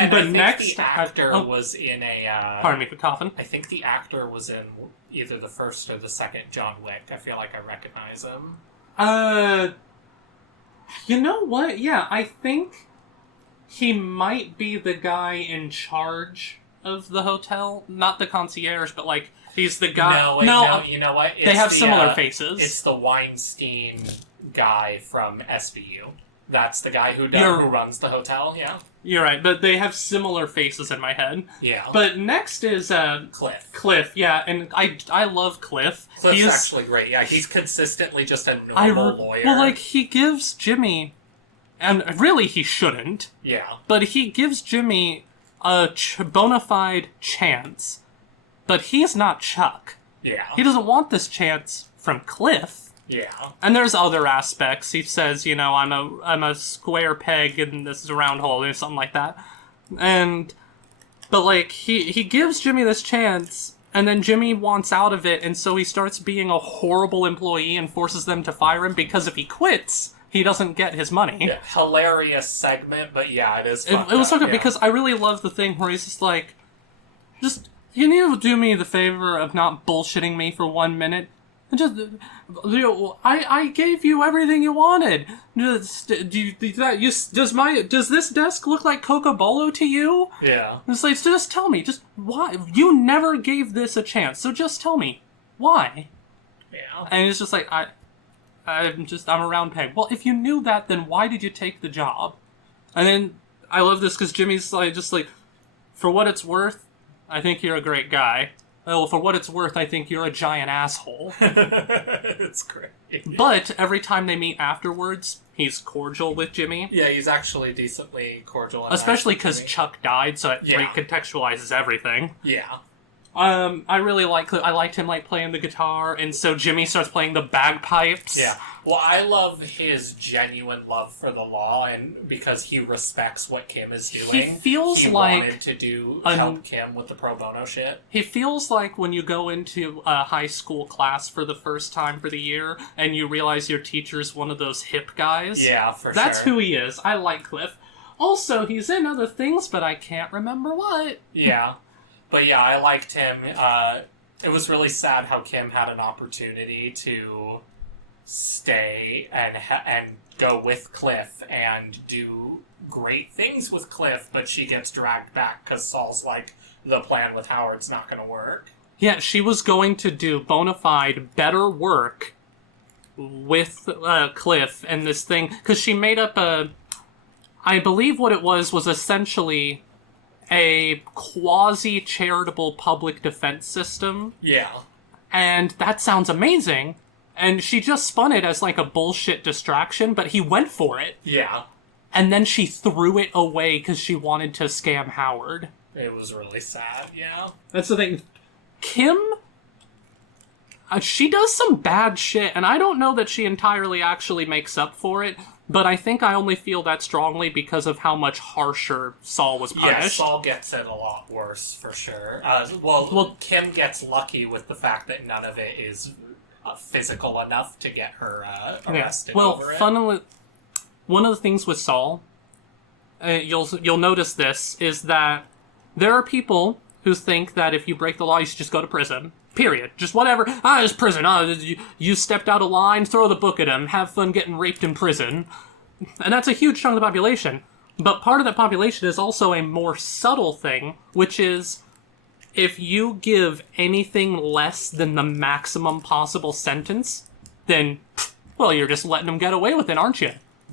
and but I think next, the actor was in a... pardon me for coughing. I think the actor was in either the first or the second John Wick. I feel like I recognize him. You know what? Yeah, I think he might be the guy in charge of the hotel. Not the concierge, but like, he's the guy... No, you know what? They have similar faces. It's the Weinstein guy from SVU. That's the guy who runs the hotel, yeah? You're right, but they have similar faces in my head. Yeah. But next is, Cliff. Cliff, yeah, and I love Cliff. Cliff's actually great, yeah. He's consistently just a normal lawyer. Well, like, he gives Jimmy, and really he shouldn't, yeah, but he gives Jimmy a bona fide chance. But he's not Chuck. Yeah. He doesn't want this chance from Cliff. Yeah. And there's other aspects. He says, you know, I'm a square peg and this is a round hole or something like that. But like, he gives Jimmy this chance, and then Jimmy wants out of it, and so he starts being a horrible employee and forces them to fire him, because if he quits, he doesn't get his money. Yeah, hilarious segment, but yeah, it is It was so good, because I really love the thing where he's just like, you need to do me the favor of not bullshitting me for 1 minute. Just, I gave you everything you wanted. Does this desk look like Coca-Bolo to you? Yeah. It's like, just tell me, just why? You never gave this a chance, so just tell me why. Yeah. And it's just like, I'm a round peg. Well, if you knew that, then why did you take the job? And then I love this because Jimmy's like, just like, for what it's worth, I think you're a great guy. Well, for what it's worth, I think you're a giant asshole. It's great. But every time they meet afterwards, he's cordial with Jimmy. Yeah, he's actually decently cordial. Especially because Chuck died, so it Yeah. recontextualizes everything. Yeah. I really liked him like playing the guitar, and so Jimmy starts playing the bagpipes. Yeah. Well, I love his genuine love for the law, and because he respects what Kim is doing. He wanted to help Kim with the pro bono shit. He feels like when you go into a high school class for the first time for the year, and you realize your teacher's one of those hip guys. Yeah, for That's sure. who he is. I like Cliff. Also, he's in other things, but I can't remember what. Yeah. But yeah, I liked him. It was really sad how Kim had an opportunity to stay and go with Cliff and do great things with Cliff, but she gets dragged back because Saul's like, the plan with Howard's not going to work. Yeah, she was going to do bona fide better work with Cliff and this thing, because she made up I believe what it was essentially a quasi-charitable public defense system. Yeah. And that sounds amazing. And she just spun it as like a bullshit distraction, but he went for it. Yeah. And then she threw it away because she wanted to scam Howard. It was really sad, yeah. That's the thing. Kim, she does some bad shit, and I don't know that she entirely actually makes up for it, but I think I only feel that strongly because of how much harsher Saul was punished. Yeah, Saul gets it a lot worse, for sure. Well, Kim gets lucky with the fact that none of it is physical enough to get her arrested over it. Funnily, one of the things with Saul, you'll notice this, is that there are people who think that if you break the law, you should just go to prison. Period. Just whatever. It's prison. You stepped out of line, throw the book at him, have fun getting raped in prison. And that's a huge chunk of the population. But part of that population is also a more subtle thing, which is if you give anything less than the maximum possible sentence, then, well, you're just letting them get away with it, aren't you?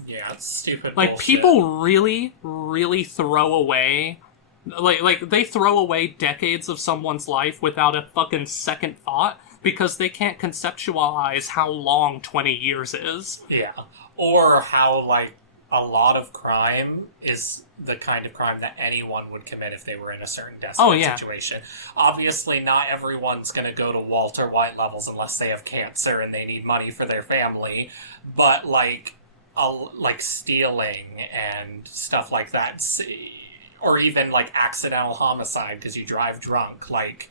Yeah, it's stupid Like, bullshit. people really, really throw away... Like, they throw away decades of someone's life without a fucking second thought because they can't conceptualize how long 20 years is. Yeah. Or how, like, a lot of crime is the kind of crime that anyone would commit if they were in a certain desperate situation. Obviously, not everyone's going to go to Walter White levels unless they have cancer and they need money for their family. But, like stealing and stuff like that... Or even, like, accidental homicide because you drive drunk. Like,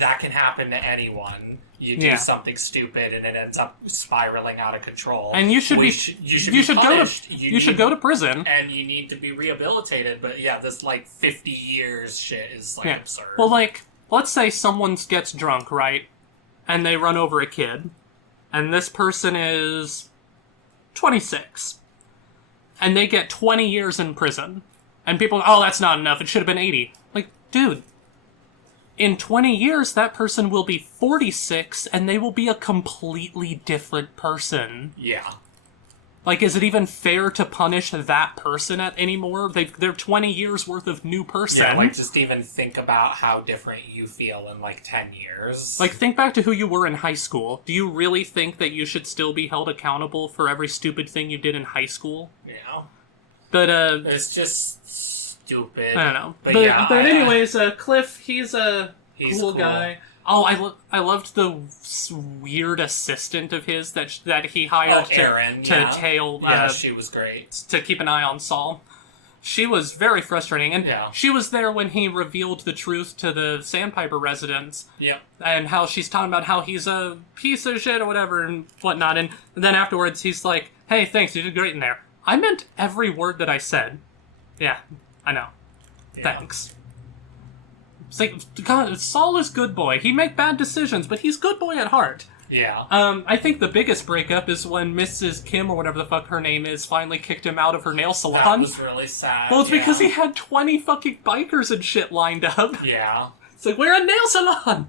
that can happen to anyone. You do something stupid and it ends up spiraling out of control. And you should you should punished. You should go to prison. And you need to be rehabilitated. But, yeah, this, like, 50 years shit is, like, absurd. Well, like, let's say someone gets drunk, right? And they run over a kid. And this person is 26. And they get 20 years in prison. And people, that's not enough, it should have been 80. Like, dude, in 20 years, that person will be 46, and they will be a completely different person. Yeah. Like, is it even fair to punish that person anymore? They're 20 years worth of new person. Yeah, like, just even think about how different you feel in, like, 10 years. Like, think back to who you were in high school. Do you really think that you should still be held accountable for every stupid thing you did in high school? Yeah. But, it's just stupid. I don't know. But anyways, Cliff, he's a he's cool guy. Oh, I loved the weird assistant of his that he hired Erin, to tail. She was great. To keep an eye on Saul. She was very frustrating, and she was there when he revealed the truth to the Sandpiper residents. Yep. And how she's talking about how he's a piece of shit or whatever and whatnot, and then afterwards he's like, "Hey, thanks, you did great in there." I meant every word that I said. Yeah, I know. Yeah. Thanks. It's like, God, Saul is good boy. He make bad decisions, but he's good boy at heart. Yeah. I think the biggest breakup is when Mrs. Kim, or whatever the fuck her name is, finally kicked him out of her nail salon. That was really sad. Well, it's because he had 20 fucking bikers and shit lined up. Yeah. It's like, we're a nail salon!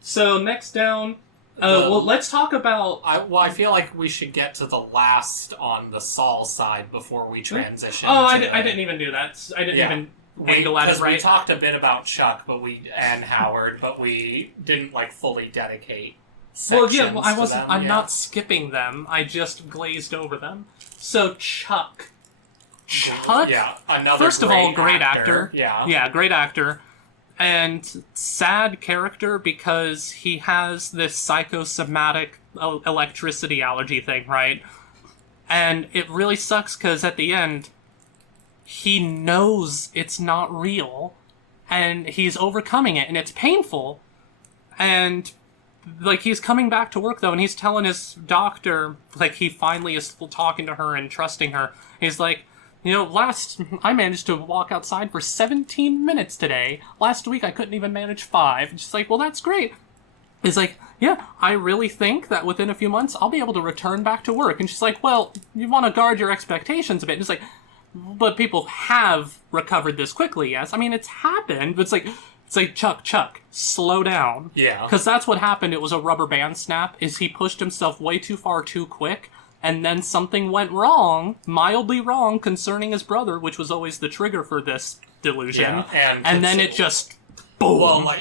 So, next down... well, let's talk about... I feel like we should get to the last on the Saul side before we transition. I didn't even do that. I didn't even angle at it right. We talked a bit about Chuck and Howard, but we didn't, like, fully dedicate sections I wasn't... to them. I'm not skipping them. I just glazed over them. So, Chuck. Chuck? Yeah, another First of all, great actor. Yeah. Yeah, great actor. and sad character because he has this psychosomatic electricity allergy thing, right? And it really sucks because at the end, he knows it's not real, and he's overcoming it, and it's painful. And, like, he's coming back to work, though, and he's telling his doctor, like, he finally is talking to her and trusting her. He's like, I managed to walk outside for 17 minutes today. Last week I couldn't even manage 5. And she's like, well, that's great. He's like, yeah, I really think that within a few months I'll be able to return back to work. And she's like, well, you want to guard your expectations a bit. And it's like, but people have recovered this quickly, yes? I mean, it's happened, but it's like, Chuck, slow down. Yeah. Because that's what happened. It was a rubber band snap, is he pushed himself way too far too quick, and then something went wrong, mildly wrong, concerning his brother, which was always the trigger for this delusion. Yeah, and then it just, boom. Well,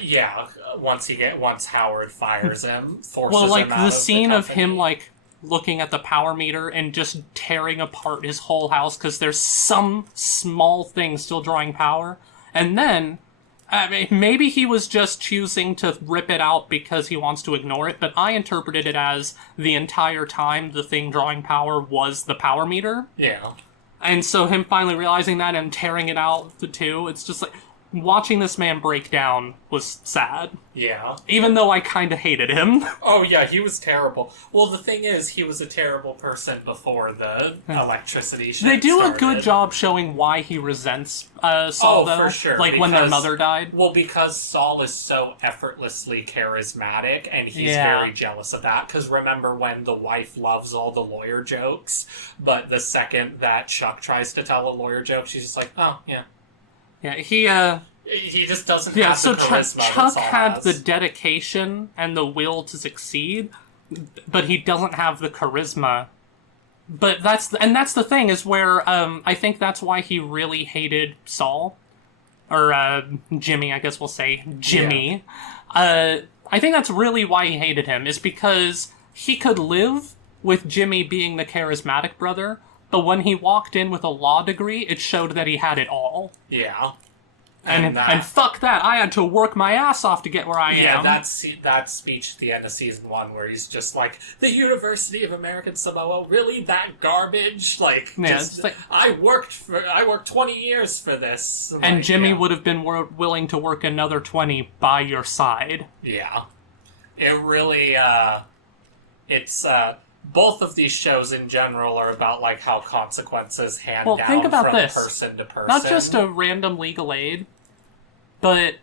once Howard fires him, forces well, like, him out the scene the of him, like, looking at the power meter and just tearing apart his whole house because there's some small thing still drawing power. And then, I mean, maybe he was just choosing to rip it out because he wants to ignore it, but I interpreted it as the entire time the thing drawing power was the power meter. Yeah. And so him finally realizing that and tearing it out, the two, it's just like, watching this man break down was sad. Yeah. Even though I kind of hated him. Oh, yeah, he was terrible. Well, the thing is, he was a terrible person before the electricity shit They do started. a good job showing why he resents Saul, though. For sure. Like, when their mother died. Well, because Saul is so effortlessly charismatic, and he's very jealous of that. Because remember when the wife loves all the lawyer jokes, but the second that Chuck tries to tell a lawyer joke, she's just like, oh, yeah. Yeah, he just doesn't have so the charisma Chuck had has. the dedication and the will to succeed, but he doesn't have the charisma. But that's the thing, is where I think that's why he really hated Saul. Or Jimmy, I guess we'll say. Jimmy. Yeah. I think that's really why he hated him, is because he could live with Jimmy being the charismatic brother, but when he walked in with a law degree, it showed that he had it all. Yeah. And fuck that, I had to work my ass off to get where I am. Yeah, that speech at the end of season 1 where he's just like, the University of American Samoa, really that garbage? Like, I worked 20 years for this. And Jimmy would have been willing to work another 20 by your side. Yeah. It really, it's, both of these shows in general are about, like, how consequences hand down think about from this. person to person. Not just a random legal aid, but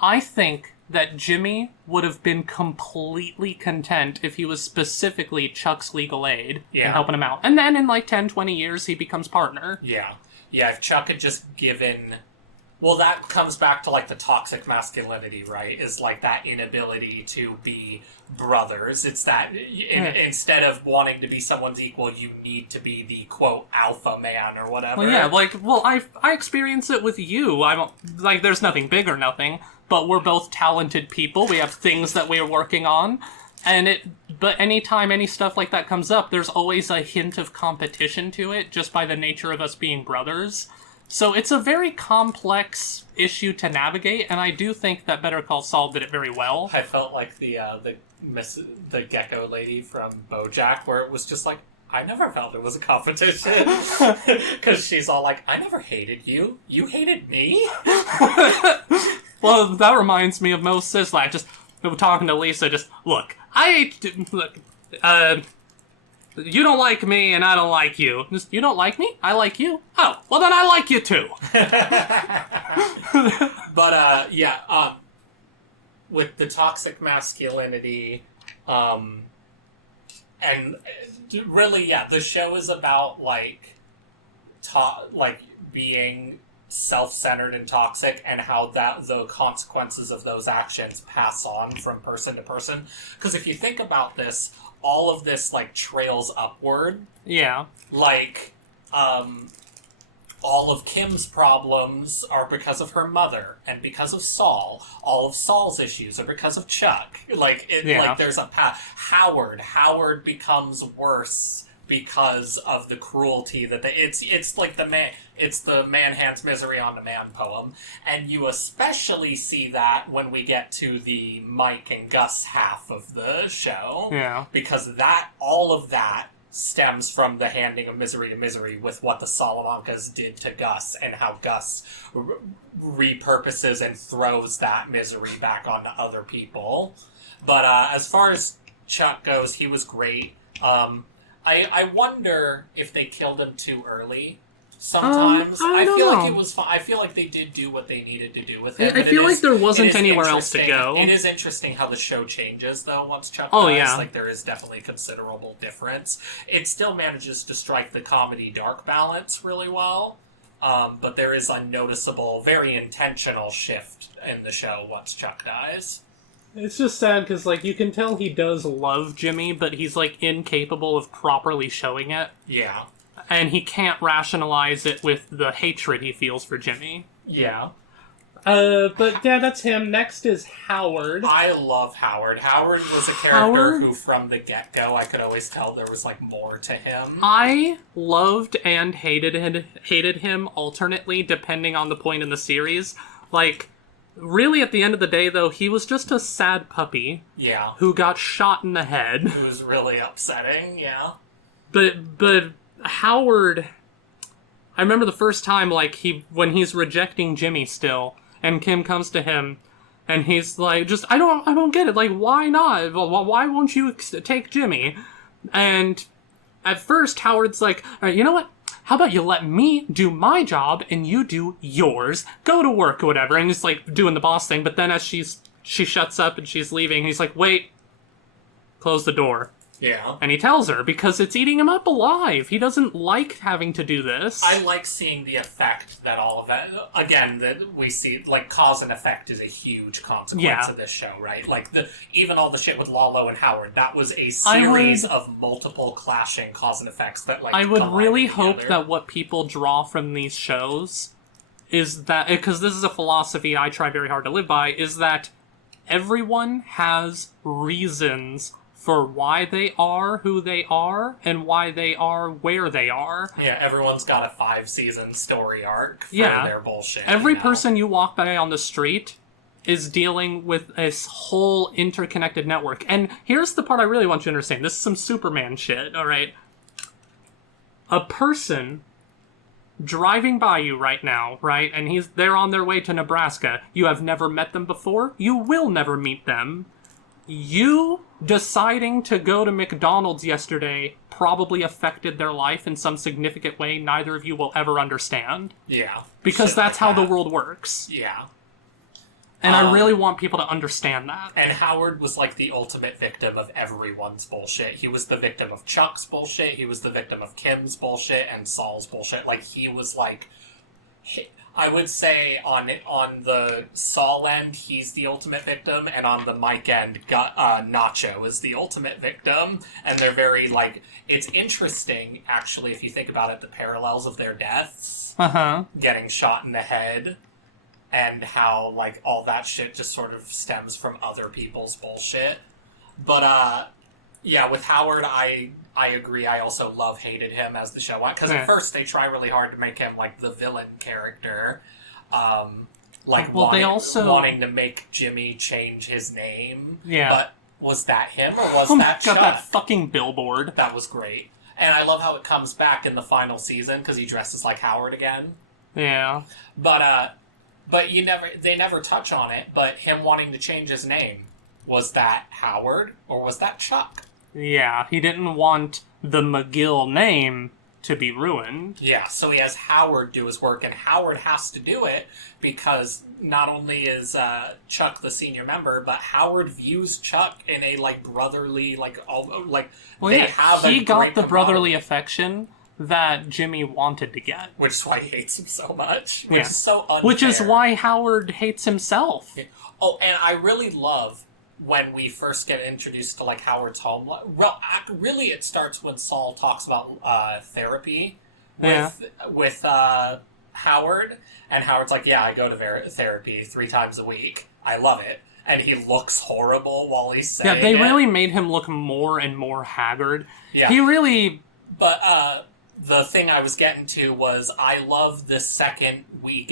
I think that Jimmy would have been completely content if he was specifically Chuck's legal aid and helping him out. And then in, like, 10, 20 years, he becomes partner. Yeah. Yeah, if Chuck had just given... Well, that comes back to, like, the toxic masculinity, right? Is, like, that inability to be brothers. It's that instead of wanting to be someone's equal, you need to be the, quote, alpha man or whatever. Well, yeah, I experience it with you. I'm, like, there's nothing big or nothing, but we're both talented people. We have things that we're working on. But anytime any stuff like that comes up, there's always a hint of competition to it, just by the nature of us being brothers. So it's a very complex issue to navigate, and I do think that Better Call Saul did it very well. I felt like the gecko lady from BoJack, where it was just like, I never felt it was a competition. Because she's all like, I never hated you. You hated me? Well, that reminds me of Mos Sislak, just talking to Lisa, just, look, you don't like me, and I don't like you. Just, you don't like me? I like you? Oh, well then I like you too. But, with the toxic masculinity, and really, the show is about, like, being self-centered and toxic, and how the consequences of those actions pass on from person to person. Because if you think about this, all of this, like, trails upward. Yeah. Like, all of Kim's problems are because of her mother, and because of Saul. All of Saul's issues are because of Chuck. Like, like, there's a path. Howard becomes worse because of the cruelty that it's like the man hands misery on the man poem, and you especially see that when we get to the Mike and Gus half of the show, because all of that stems from the handing of misery to misery with what the Salamancas did to Gus, and how Gus repurposes and throws that misery back onto other people. But as far as Chuck goes, he was great. I wonder if they killed him too early. Sometimes I feel know. like it was fine. I feel like they did do what they needed to do with him. I feel like there wasn't anywhere else to go. It is interesting how the show changes, though, once Chuck dies. Yeah. Like, there is definitely a considerable difference. It still manages to strike the comedy-dark balance really well, but there is a noticeable, very intentional shift in the show once Chuck dies. It's just sad because, like, you can tell he does love Jimmy, but he's, like, incapable of properly showing it. Yeah. And he can't rationalize it with the hatred he feels for Jimmy. Yeah. But yeah, that's him. Next is Howard. I love Howard. Howard was a character who, from the get-go, I could always tell there was, like, more to him. I loved and hated him alternately, depending on the point in the series. Like, really, at the end of the day, though, he was just a sad puppy. Yeah. Who got shot in the head. It was really upsetting, yeah. But Howard, I remember the first time, like, when he's rejecting Jimmy still, and Kim comes to him, and he's like, I don't get it, like, why not? Why won't you take Jimmy? And at first, Howard's like, all right, you know what? How about you let me do my job, and you do yours, go to work or whatever, and he's, like, doing the boss thing, but then as she shuts up and she's leaving, he's like, wait, close the door. Yeah. And he tells her, because it's eating him up alive. He doesn't like having to do this. I like seeing the effect that all of that... Again, that we see, like, cause and effect is a huge consequence of this show, right? Like, even all the shit with Lalo and Howard, that was a series of multiple clashing cause and effects that, like, I would really together. hope that what people draw from these shows is that... Because this is a philosophy I try very hard to live by, is that everyone has reasons for why they are who they are, and why they are where they are. Yeah, everyone's got a 5-season story arc for their bullshit. Every person you walk by on the street is dealing with this whole interconnected network. And here's the part I really want you to understand. This is some Superman shit, alright? A person driving by you right now, right? And they're on their way to Nebraska. You have never met them before. You will never meet them. You deciding to go to McDonald's yesterday probably affected their life in some significant way neither of you will ever understand. Yeah. Because that's how the world works. Yeah. And I really want people to understand that. And Howard was like the ultimate victim of everyone's bullshit. He was the victim of Chuck's bullshit, he was the victim of Kim's bullshit, and Saul's bullshit. Like, he was like... I would say on the Saul end, he's the ultimate victim, and on the Mike end, Nacho is the ultimate victim. And they're very, like... It's interesting, actually, if you think about it, the parallels of their deaths. Getting shot in the head, and how, like, all that shit just sort of stems from other people's bullshit. But, yeah, with Howard, I agree. I also hated him as the show went. Because at first they try really hard to make him, like, the villain character. Wanting to make Jimmy change his name. Yeah. But was that him, or was that Chuck? That fucking billboard. That was great. And I love how it comes back in the final season, because he dresses like Howard again. Yeah. But they never touch on it, but him wanting to change his name. Was that Howard, or was that Chuck? Yeah, he didn't want the McGill name to be ruined. Yeah, so he has Howard do his work, and Howard has to do it because not only is Chuck the senior member, but Howard views Chuck in a, like, brotherly, like, he got the brotherly affection that Jimmy wanted to get. Which is why he hates him so much. Which is so unfair. Which is why Howard hates himself. Yeah. Oh, and I really love... when we first get introduced to, like, Howard's home. Well, really it starts when Saul talks about therapy with Howard, and Howard's like, yeah, I go to therapy 3 times a week. I love it. And he looks horrible while he's saying it. Yeah, they really made him look more and more haggard. Yeah. He really But the thing I was getting to was I love the second we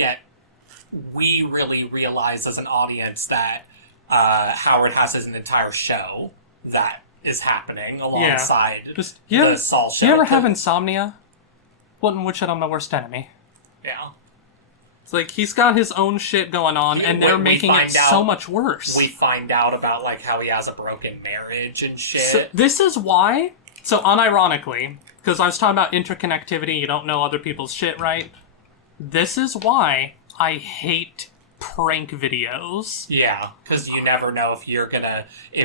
really realize as an audience that Howard has an entire show that is happening alongside the Saul show. Do you ever have insomnia? Wouldn't wish it on my worst enemy. Yeah. It's like, he's got his own shit going on, and they're making it so much worse. We find out about, like, how he has a broken marriage and shit. So, this is why, so unironically, because I was talking about interconnectivity, you don't know other people's shit, right? This is why I hate prank videos. Yeah, because you never know if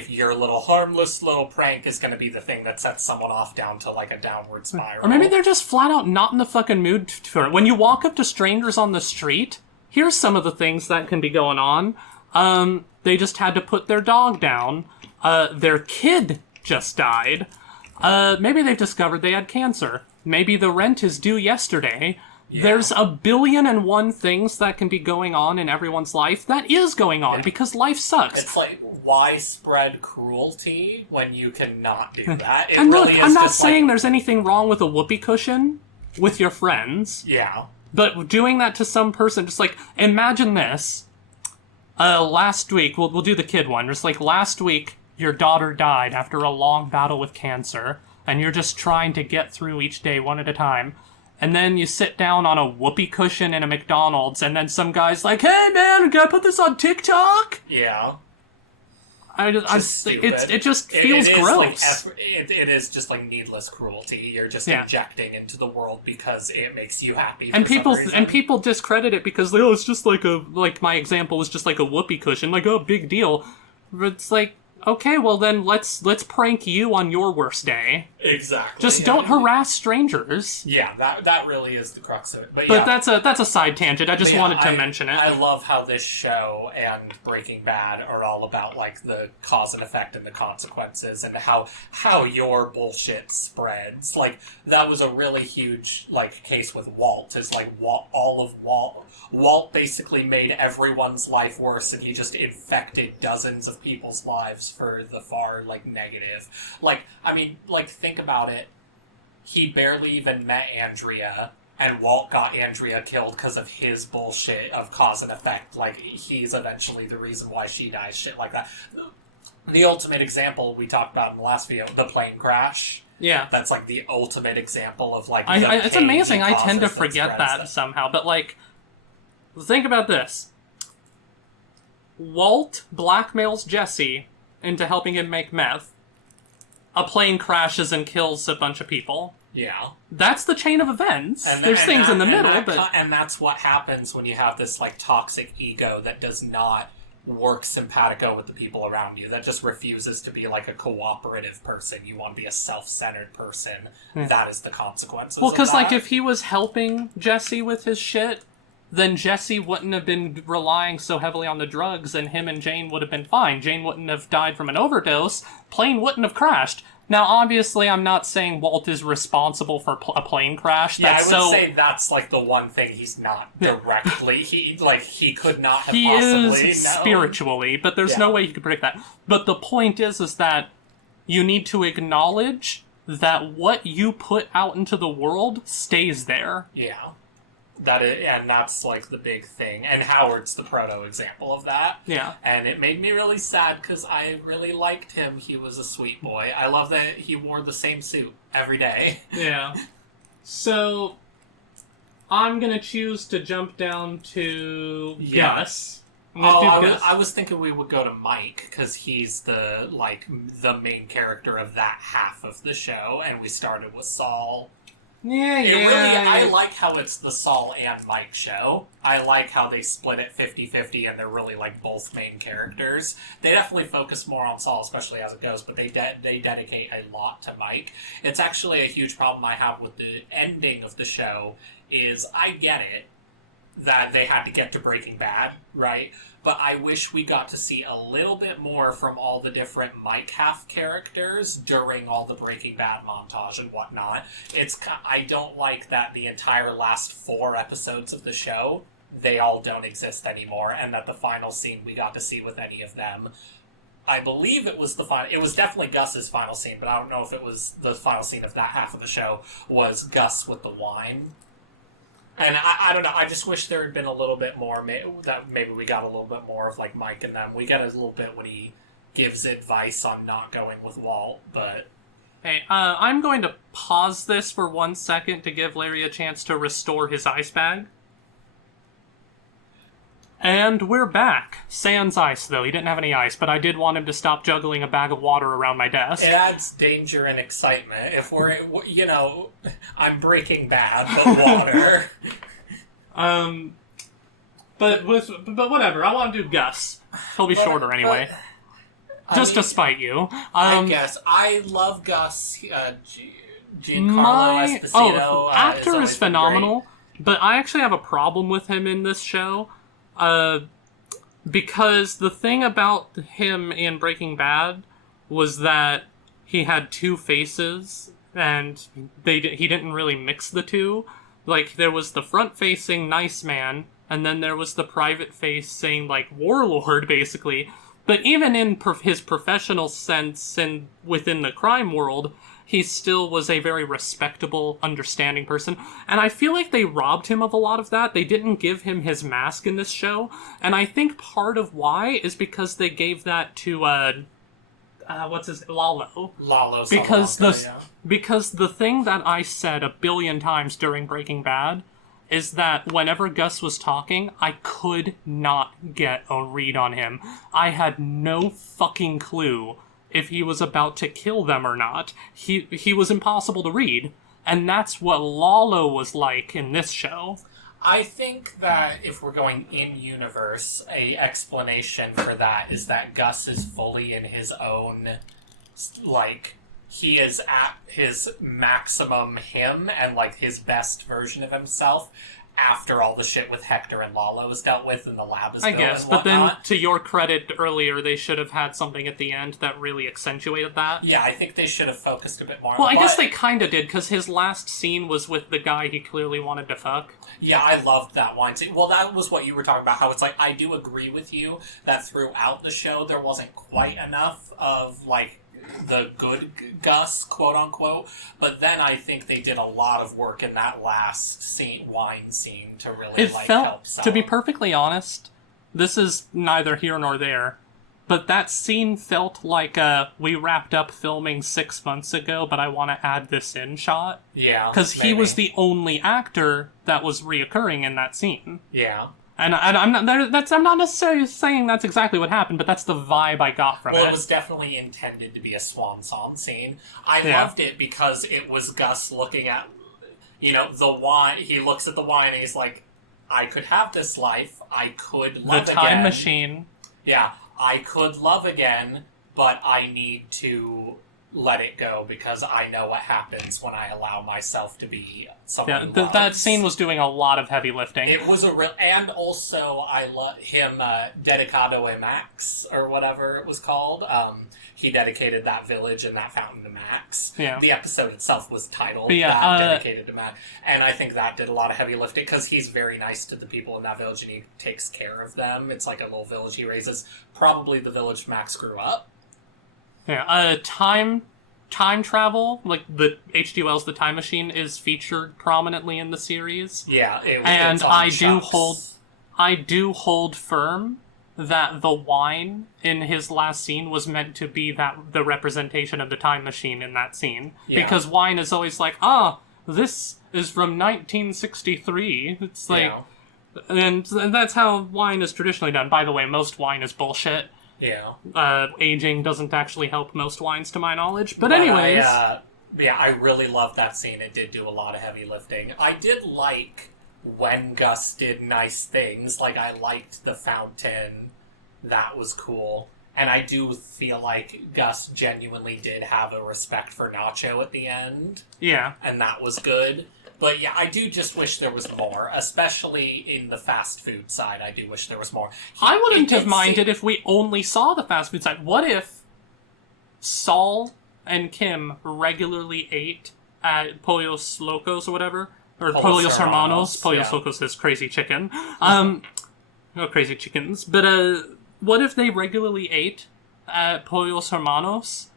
your little harmless little prank is gonna be the thing that sets someone off down to like a downward spiral. Or maybe they're just flat out not in the fucking mood for it. When you walk up to strangers on the street, here's some of the things that can be going on. They just had to put their dog down. Their kid just died. Maybe they've discovered they had cancer. Maybe the rent is due yesterday. Yeah. There's 1,000,000,001 things that can be going on in everyone's life that is going on because life sucks. It's like, why spread cruelty when you cannot do that? And look, I'm not saying there's anything wrong with a whoopee cushion with your friends. Yeah. But doing that to some person, just like, imagine this. Last week, we'll do the kid one. Just like, last week, your daughter died after a long battle with cancer, and you're just trying to get through each day one at a time. And then you sit down on a whoopee cushion in a McDonald's, and then some guy's like, "Hey man, can I put this on TikTok?" Yeah. It just feels gross. It is just like needless cruelty. You're just injecting into the world because it makes you happy. And people discredit it because it's just like my example was just like a whoopee cushion, like, oh, big deal. But it's like, okay, well then let's prank you on your worst day. Exactly. Just don't harass strangers. Yeah, that really is the crux of it. But that's a side tangent. I just wanted to mention it. I love how this show and Breaking Bad are all about like the cause and effect and the consequences and how your bullshit spreads. Like that was a really huge like case with Walt. Is like Walt basically made everyone's life worse, and he just infected dozens of people's lives for the far like negative. Like I mean, like think about it. He barely even met Andrea, and Walt got Andrea killed because of his bullshit of cause and effect. Like, he's eventually the reason why she dies, shit like that. The ultimate example we talked about in the last video, the plane crash. Yeah. That's, like, the ultimate example of, like, it's amazing. I tend to forget that somehow. But, like, think about this. Walt blackmails Jesse into helping him make meth. A plane crashes and kills a bunch of people. Yeah. That's the chain of events. There's things in the middle, but... And that's what happens when you have this, like, toxic ego that does not work simpatico with the people around you, that just refuses to be, like, a cooperative person. You want to be a self-centered person. That is the consequences Well, because, like, if he was helping Jesse with his shit, then Jesse wouldn't have been relying so heavily on the drugs, and him and Jane would have been fine. Jane wouldn't have died from an overdose. Plane wouldn't have crashed. Now, obviously, I'm not saying Walt is responsible for a plane crash. I would say that's, like, the one thing he's not directly. He could not have possibly... He is spiritually, but there's no way he could predict that. But the point is that you need to acknowledge that what you put out into the world stays there. Yeah. And that's, like, the big thing. And Howard's the proto-example of that. Yeah. And it made me really sad, because I really liked him. He was a sweet boy. I love that he wore the same suit every day. Yeah. So, I'm gonna choose to jump down to Gus. I was thinking we would go to Mike, because he's the main character of that half of the show, and we started with Saul. I like how it's the Saul and Mike show. I like how they split it 50-50 and they're really like both main characters. They definitely focus more on Saul, especially as it goes, but they dedicate a lot to Mike. It's actually a huge problem I have with the ending of the show is I get it that they had to get to Breaking Bad, right? But I wish we got to see a little bit more from all the different Mike half characters during all the Breaking Bad montage and whatnot. I don't like that the entire last 4 episodes of the show, they all don't exist anymore, and that the final scene we got to see with any of them I believe it was the final. It was definitely Gus's final scene, but I don't know if it was the final scene of that half of the show. Was Gus with the wine? And I don't know. I just wish there had been a little bit more. That maybe we got a little bit more of like Mike and them. We got a little bit when he gives advice on not going with Walt, but. Hey, I'm going to pause this for 1 second to give Larry a chance to restore his ice bag. And we're back. Sans ice, though. He didn't have any ice, but I did want him to stop juggling a bag of water around my desk. It adds danger and excitement. If we're, I'm Breaking Bad, but water. But whatever. I want to do Gus. He'll be shorter anyway. Just to spite you. I guess. I love Gus. Giancarlo Esposito. Actor is phenomenal, but I actually have a problem with him in this show. Because the thing about him in Breaking Bad was that he had two faces, and he didn't really mix the two. Like, there was the front-facing nice man, and then there was the private-facing, like, warlord, basically. But even in his professional sense and within the crime world, he still was a very respectable, understanding person. And I feel like they robbed him of a lot of that. They didn't give him his mask in this show. And I think part of why is because they gave that to, Lalo. Lalo. Because the thing that I said 1 billion times during Breaking Bad is that whenever Gus was talking, I could not get a read on him. I had no fucking clue if he was about to kill them or not. He was impossible to read, and that's what Lalo was like in this show. I think that if we're going in-universe, a explanation for that is that Gus is fully in his own, like, he is at his maximum him and, like, his best version of himself after all the shit with Hector and Lalo is dealt with and the lab is built and whatnot. I guess, but then, to your credit earlier, they should have had something at the end that really accentuated that. Yeah, I think they should have focused a bit more. Well, I guess they kind of did, because his last scene was with the guy he clearly wanted to fuck. Yeah, I loved that wine scene. Well, that was what you were talking about, how it's like, I do agree with you that throughout the show there wasn't quite enough of, like, the good Gus, quote-unquote, but then I think they did a lot of work in that last wine scene to really, help sell. To be perfectly honest, this is neither here nor there, but that scene felt like we wrapped up filming 6 months ago, but I want to add this in shot. Yeah, because he was the only actor that was reoccurring in that scene. Yeah. And I'm not necessarily saying that's exactly what happened, but that's the vibe I got from it. Well, it was definitely intended to be a swan song scene. I loved it because it was Gus looking at, the wine. He looks at the wine and he's like, I could have this life. I could love again. The time machine. Yeah, I could love again, but I need to let it go because I know what happens when I allow myself to be someone who loves. That scene was doing a lot of heavy lifting. It was and also I love him, Dedicado a Max, or whatever it was called. He dedicated that village and that fountain to Max. Yeah. The episode itself was titled Dedicated to Max. And I think that did a lot of heavy lifting because he's very nice to the people in that village and he takes care of them. It's like a little village he raises. Probably the village Max grew up. Yeah, time travel, like the H.G. Wells' The Time Machine, is featured prominently in the series. Yeah, and I do hold firm that the wine in his last scene was meant to be the representation of the time machine in that scene. Yeah. Because wine is always like, this is from 1963. It's like, and that's how wine is traditionally done. By the way, most wine is bullshit. Yeah. Aging doesn't actually help most wines, to my knowledge. But anyways... I really loved that scene. It did do a lot of heavy lifting. I did like when Gus did nice things. Like, I liked the fountain. That was cool. And I do feel like Gus genuinely did have a respect for Nacho at the end. Yeah. And that was good. But yeah, I do just wish there was more, especially in the fast food side. I do wish there was more. I wouldn't have minded if we only saw the fast food side. What if Saul and Kim regularly ate at Pollos Locos or whatever? Or Pollos Hermanos. Pollos Locos is crazy chicken. No crazy chickens. But what if they regularly ate at Pollos Hermanos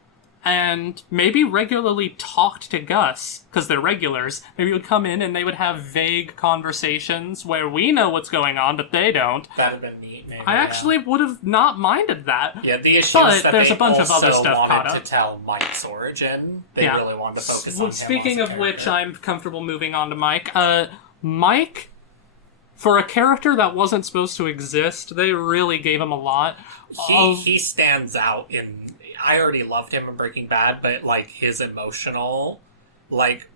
and maybe regularly talked to Gus, because they're regulars. Maybe would come in and they would have vague conversations where we know what's going on, but they don't. That'd have been neat, maybe. I actually would have not minded that. Yeah, the issue is that there's they a bunch of other stuff caught wanted up. to tell Mike's origin. They really wanted to focus on him. Speaking as a of which, character. I'm comfortable moving on to Mike. Mike, for a character that wasn't supposed to exist, they really gave him a lot. He stands out in... I already loved him in Breaking Bad, but, like, his emotional, like,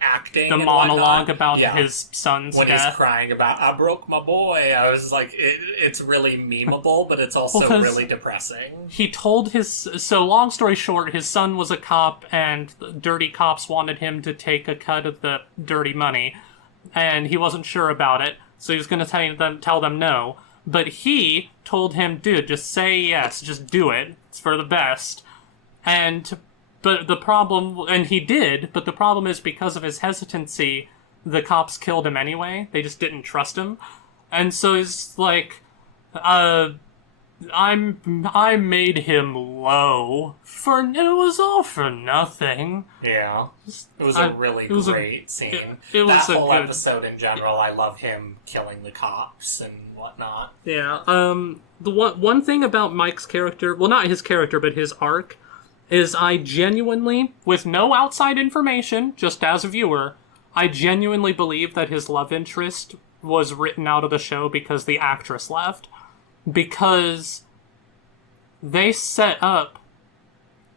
acting The and monologue whatnot, about his son's when death. he's crying about, I broke my boy, I was like, it's really memeable, but it's also 'cause really depressing. He told so long story short, his son was a cop, and dirty cops wanted him to take a cut of the dirty money, and he wasn't sure about it, so he was going to tell them no. But he told him, dude, just say yes, just do it. It's for the best. But the problem, and he did, but the problem is because of his hesitancy, the cops killed him anyway. They just didn't trust him. And so he's like, I made him low. It was all for nothing. Yeah. It was a really great scene. It was that a whole good episode in general, I love him killing the cops and whatnot. Yeah, the one thing about Mike's character, well, not his character, but his arc, is I genuinely, with no outside information, just as a viewer, I genuinely believe that his love interest was written out of the show because the actress left. Because they set up,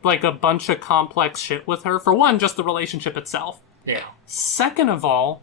like, a bunch of complex shit with her. For one, just the relationship itself. Yeah. Second of all,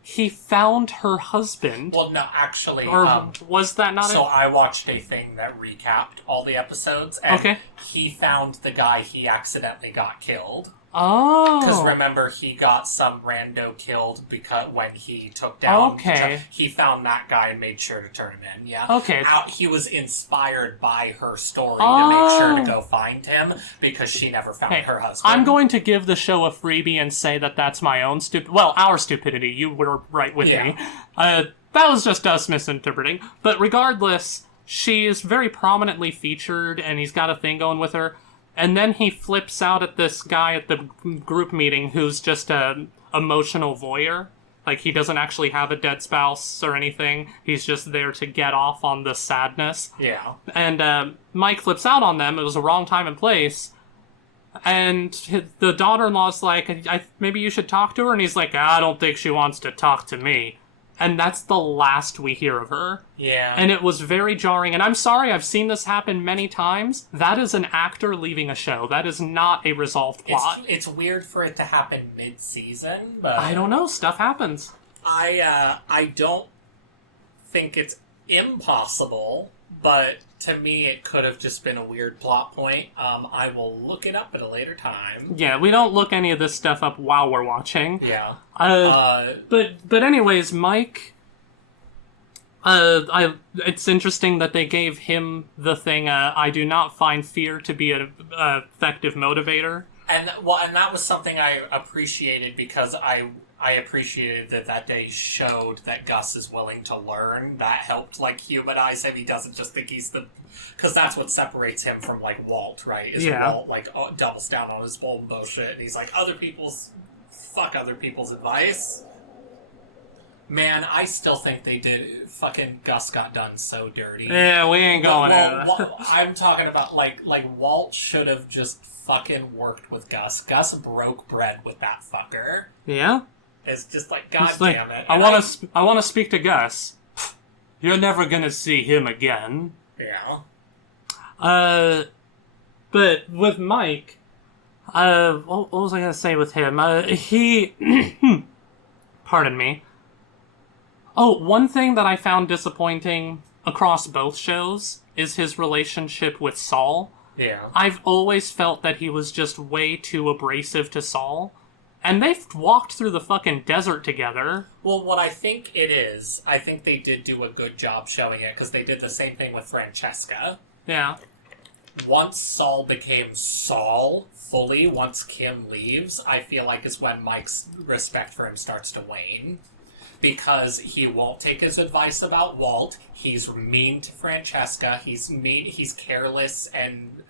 he found her husband. Well, no, actually... Or was that not So it? I watched a thing that recapped all the episodes, and he found the guy he accidentally got killed. Oh. Because remember, he got some rando killed because when he took down... Okay. He found that guy and made sure to turn him in, yeah. Okay. He was inspired by her story to make sure to go find him, because she never found her husband. I'm going to give the show a freebie and say that that's my own our stupidity. You were right with me. That was just us misinterpreting. But regardless, she is very prominently featured, and he's got a thing going with her. And then he flips out at this guy at the group meeting who's just a emotional voyeur. Like, he doesn't actually have a dead spouse or anything. He's just there to get off on the sadness. Yeah. And Mike flips out on them. It was a wrong time and place. And the daughter-in-law's like, maybe you should talk to her? And he's like, I don't think she wants to talk to me. And that's the last we hear of her. Yeah. And it was very jarring. And I'm sorry, I've seen this happen many times. That is an actor leaving a show. That is not a resolved plot. It's weird for it to happen mid-season, but... I don't know. Stuff happens. I don't think it's impossible, but to me it could have just been a weird plot point. I will look it up at a later time. Yeah, we don't look any of this stuff up while we're watching. Yeah. But anyways, Mike... it's interesting that they gave him the thing, I do not find fear to be an effective motivator. And that was something I appreciated, because I appreciated that they showed that Gus is willing to learn. That helped, like, humanize him. He doesn't just think he's the... Because that's what separates him from, like, Walt, right? Walt, like, doubles down on his bullshit, and he's like, fuck other people's advice. Man, I still think they did... Fucking Gus got done so dirty. Yeah, we ain't going there. I'm talking about, like Walt should have just fucking worked with Gus. Gus broke bread with that fucker. Yeah? It's just like, God damn it. I want to speak to Gus. You're never gonna see him again. Yeah. But with Mike, what was I gonna say with him? He... Pardon me. Oh, one thing that I found disappointing across both shows is his relationship with Saul. Yeah. I've always felt that he was just way too abrasive to Saul. And they've walked through the fucking desert together. Well, what I think it is, I think they did do a good job showing it, because they did the same thing with Francesca. Yeah. Once Saul became Saul, fully, once Kim leaves, I feel like is when Mike's respect for him starts to wane. because he won't take his advice about Walt. He's mean to Francesca. He's mean. He's careless and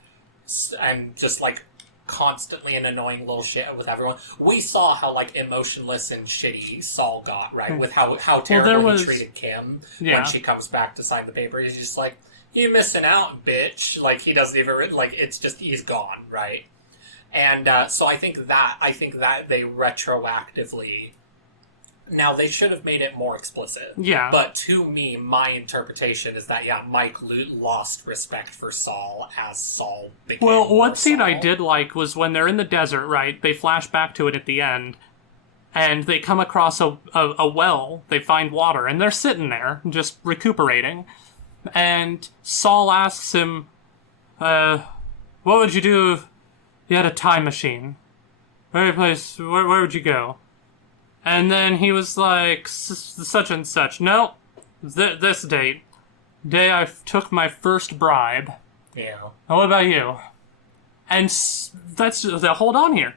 just like constantly an annoying little shit with everyone. We saw how like emotionless and shitty Saul got, right? With how terrible he treated Kim when she comes back to sign the paper. He's just like, "You're missing out, bitch." Like he doesn't even like. It's just he's gone, right? And so I think that they retroactively. Now, they should have made it more explicit. Yeah. But to me, my interpretation is that, Mike lost respect for Saul as Saul became one scene Saul. I did like was when they're in the desert, right? They flash back to it at the end, and they come across a well. They find water, and they're sitting there, just recuperating. And Saul asks him, what would you do if you had a time machine? Where would you go? And then he was like, such and such. No, this day I took my first bribe. Yeah. What about you? And hold on here.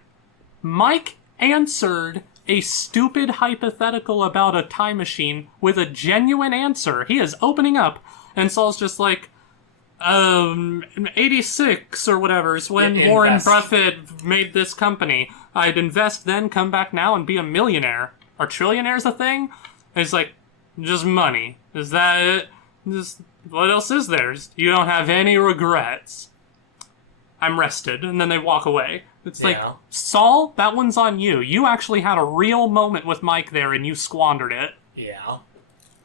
Mike answered a stupid hypothetical about a time machine with a genuine answer. He is opening up, and Saul's just like, 86 or whatever is when Warren Buffett made this company. I'd invest then, come back now, and be a millionaire. Are trillionaires a thing? And he's like, just money. Is that it? What else is there? You don't have any regrets. I'm rested. And then they walk away. It's like, Saul, that one's on you. You actually had a real moment with Mike there, and you squandered it. Yeah.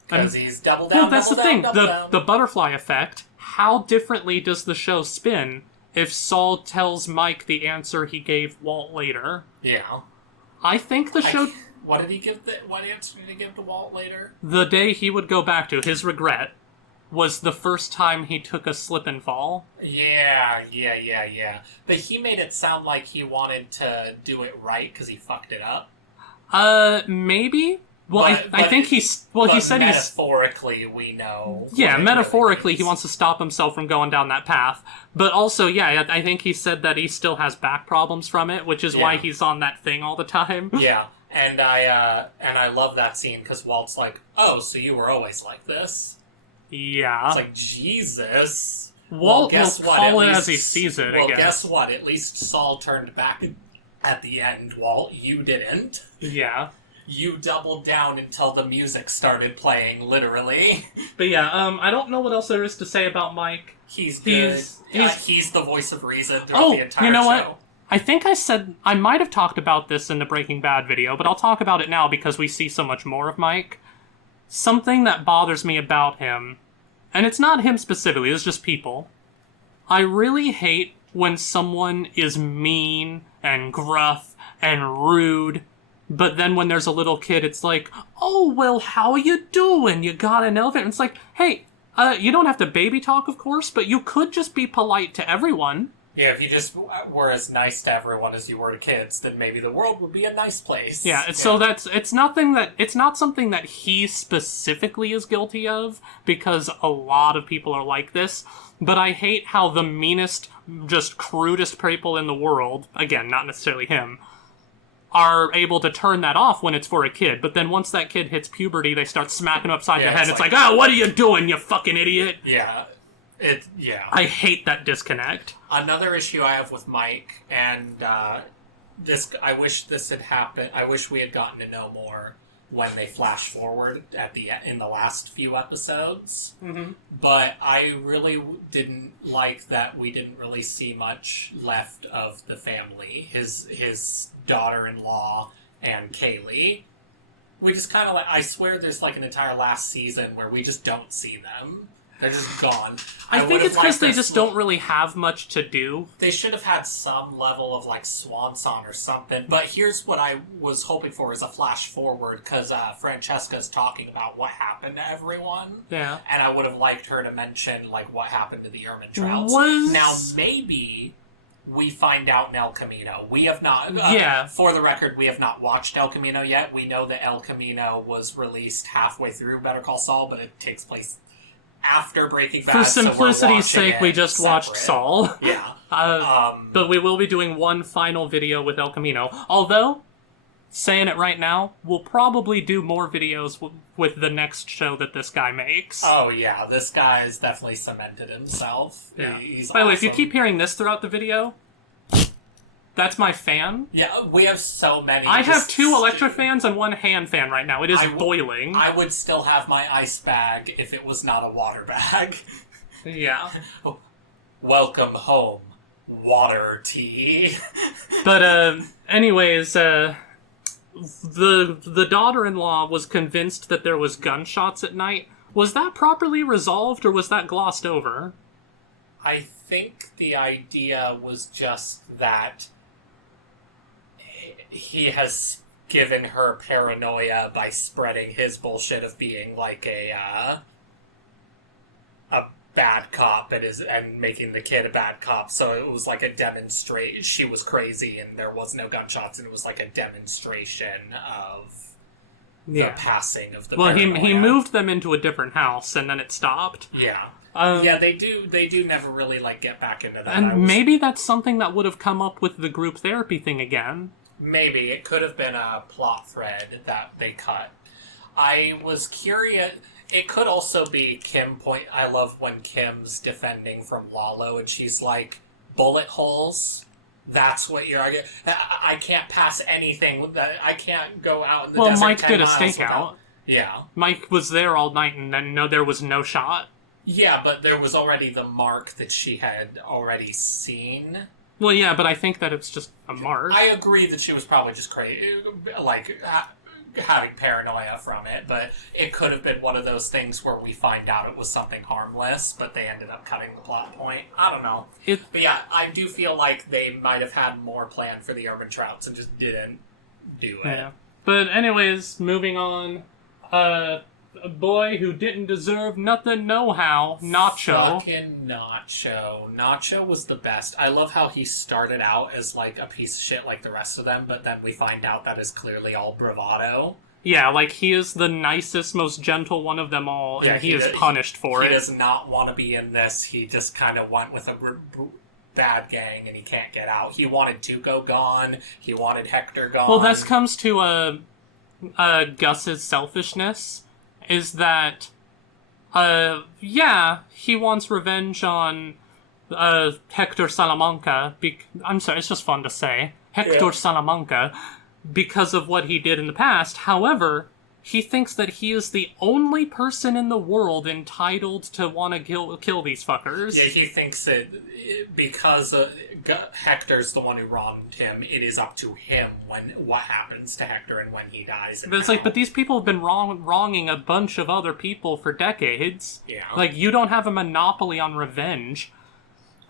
Because he's double down, well, that's double the down, thing. down. The butterfly effect. How differently does the show spin if Saul tells Mike the answer he gave Walt later? Yeah. I think the show... What answer did he give to Walt later? The day he would go back to, his regret, was the first time he took a slip and fall. Yeah. But he made it sound like he wanted to do it right because he fucked it up. Maybe? Well, I think he's... Well, he said metaphorically, we know... Yeah, metaphorically, he wants to stop himself from going down that path. But also, I think he said that he still has back problems from it, which is why he's on that thing all the time. Yeah, and I love that scene, because Walt's like, oh, so you were always like this? Yeah. It's like, Jesus. Walt will call it as he sees it, I guess. Well, guess what? At least Saul turned back at the end, Walt. You didn't. Yeah. You doubled down until the music started playing, literally. But I don't know what else there is to say about Mike. He's good. He's the voice of reason throughout the entire show. You know what? I think I might have talked about this in the Breaking Bad video, but I'll talk about it now because we see so much more of Mike. Something that bothers me about him, and it's not him specifically, it's just people. I really hate when someone is mean and gruff and rude, but then when there's a little kid, it's like, oh, well, how you doing? You got an elephant? And it's like, hey, you don't have to baby talk, of course, but you could just be polite to everyone. Yeah, if you just were as nice to everyone as you were to kids, then maybe the world would be a nice place. Yeah, so it's not something that he specifically is guilty of, because a lot of people are like this, but I hate how the meanest, just crudest people in the world, again, not necessarily him, are able to turn that off when it's for a kid, but then once that kid hits puberty, they start smacking him upside the head. It's like, what are you doing, you fucking idiot? Yeah. I hate that disconnect. Another issue I have with Mike, and I wish this had happened. I wish we had gotten to know more when they flash forward in the last few episodes. Mm-hmm. But I really didn't like that we didn't really see much left of the family. His daughter-in-law and Kaylee. We just kind of I swear there's like an entire last season where we just don't see them. They're just gone. I think it's because they just don't really have much to do. They should have had some level of, swan song or something. But here's what I was hoping for is a flash forward, because Francesca's talking about what happened to everyone. Yeah. And I would have liked her to mention, what happened to the Ehrmantrauts. Now, maybe we find out in El Camino. We have not... For the record, we have not watched El Camino yet. We know that El Camino was released halfway through Better Call Saul, but it takes place after Breaking Bad. For simplicity's sake, we just watched Saul. Yeah. But we will be doing one final video with El Camino. Although, saying it right now, we'll probably do more videos with the next show that this guy makes. Oh, yeah. This guy has definitely cemented himself. Yeah. He's By the way, awesome. if you keep hearing this throughout the video, that's my fan. Yeah, we have so many. I have 2 electric fans and 1 hand fan right now. It is boiling. I would still have my ice bag if it was not a water bag. Yeah. Welcome home, water tea. But, anyways, the daughter-in-law was convinced that there was gunshots at night. Was that properly resolved, or was that glossed over? I think the idea was just that he has given her paranoia by spreading his bullshit of being like a bad cop and making the kid a bad cop. So it was like a demonstration. She was crazy and there was no gunshots, and it was like a demonstration of the passing of the paranoia. He moved them into a different house and then it stopped. Yeah. Yeah, they do never really like get back into that. And maybe that's something that would have come up with the group therapy thing again. Maybe. It could have been a plot thread that they cut. I was curious. It could also be I love when Kim's defending from Lalo and she's like, bullet holes? That's what you're arguing? I can't pass anything. I can't go out in the desert. Well, Mike 10 did a miles stakeout. Yeah. Mike was there all night and then there was no shot. Yeah, but there was already the mark that she had already seen. Well, yeah, but I think that it's just a mark. I agree that she was probably just crazy, like, having paranoia from it, but it could have been one of those things where we find out it was something harmless, but they ended up cutting the plot point. I don't know. But yeah, I do feel like they might have had more planned for the Urban Trouts and just didn't do it. Yeah. But anyways, moving on. A boy who didn't deserve nothing no-how, Nacho. Fucking Nacho. Nacho was the best. I love how he started out as, like, a piece of shit like the rest of them, but then we find out that is clearly all bravado. Yeah, like, he is the nicest, most gentle one of them all, and he is punished for it. He does not want to be in this. He just kind of went with a bad gang, and he can't get out. He wanted Tuco gone. He wanted Hector gone. Well, this comes to Gus's selfishness. Is that, he wants revenge on, Hector Salamanca, I'm sorry, it's just fun to say, Hector Salamanca, because of what he did in the past. However, he thinks that he is the only person in the world entitled to want to kill these fuckers. Yeah, he thinks that because Hector's the one who wronged him, it is up to him what happens to Hector and when he dies. But it's like, but these people have been wronging a bunch of other people for decades. Yeah. Like, you don't have a monopoly on revenge.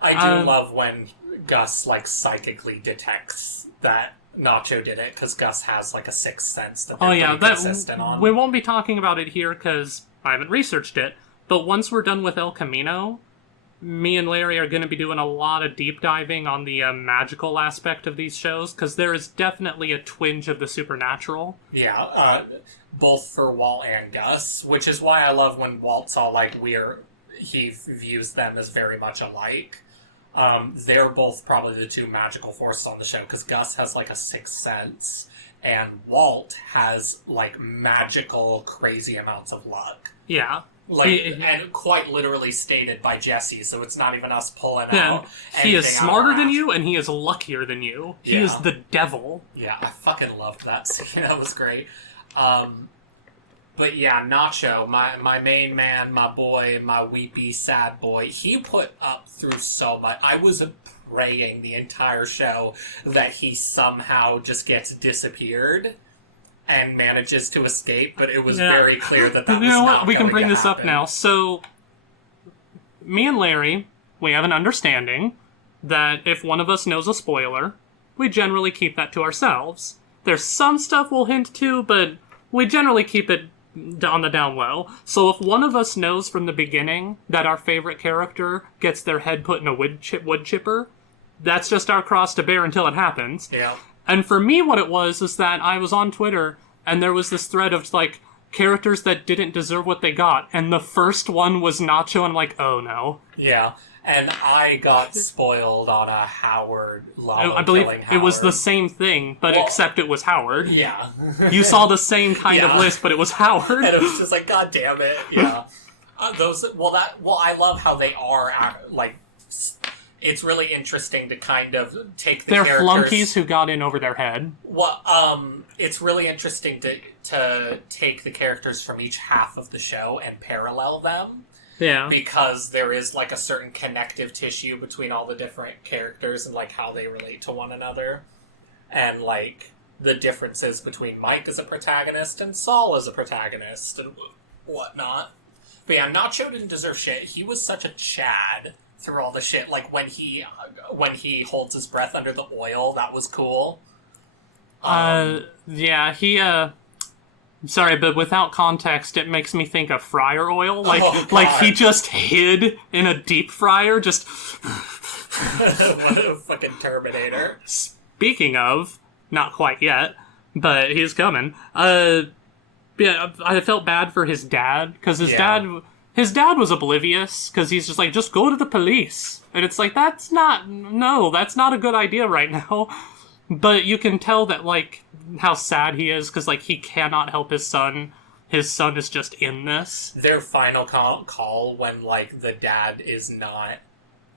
I do love when Gus, like, psychically detects that Nacho did it, because Gus has, like, a sixth sense that they're consistent on. We won't be talking about it here, because I haven't researched it, but once we're done with El Camino, me and Larry are going to be doing a lot of deep diving on the magical aspect of these shows, because there is definitely a twinge of the supernatural. Yeah, both for Walt and Gus, which is why I love when Walt's all like, he views them as very much alike. They're both probably the two magical forces on the show, because Gus has, like, a sixth sense, and Walt has, like, magical, crazy amounts of luck. Yeah. And quite literally stated by Jesse, so it's not even us pulling out. He is smarter than you, and he is luckier than you. He is the devil. Yeah, I fucking loved that scene. That was great. But yeah, Nacho, my main man, my boy, my weepy, sad boy, he put up through so much. I was praying the entire show that he somehow just gets disappeared and manages to escape, but it was very clear that was not going to happen. You know what? We can bring this up now. So, me and Larry, we have an understanding that if one of us knows a spoiler, we generally keep that to ourselves. There's some stuff we'll hint to, but we generally keep it on the down low. So if one of us knows from the beginning that our favorite character gets their head put in a wood chipper, that's just our cross to bear until it happens. Yeah. And for me, what it was is that I was on Twitter, and there was this thread of, like, characters that didn't deserve what they got, and the first one was Nacho, and I'm like, oh no. Yeah. And I got spoiled on a Howard level. I believe killing it was the Howard. same thing, but except it was Howard. Yeah. You saw the same kind of Yeah. list, but it was Howard. And it was just like, God damn it. Yeah. I love how they are, like, it's really interesting to kind of take the They're characters... flunkies who got in over their head. Well, it's really interesting to take the characters from each half of the show and parallel them. Yeah. Because there is, like, a certain connective tissue between all the different characters and, like, how they relate to one another. And, like, the differences between Mike as a protagonist and Saul as a protagonist and whatnot. But yeah, Nacho didn't deserve shit. He was such a Chad through all the shit. Like, when he holds his breath under the oil, that was cool. Yeah, he, sorry, but without context, it makes me think of fryer oil. Like, Oh, God. like he just hid in a deep fryer, just... What a fucking Terminator. Speaking of, not quite yet, but he's coming. Yeah, I felt bad for his dad, because his dad was oblivious, because he's just like, just go to the police. And it's like, that's not a good idea right now. But you can tell that, like, how sad he is, because, like, he cannot help his son. His son is just in this. Their final call when, like, the dad is not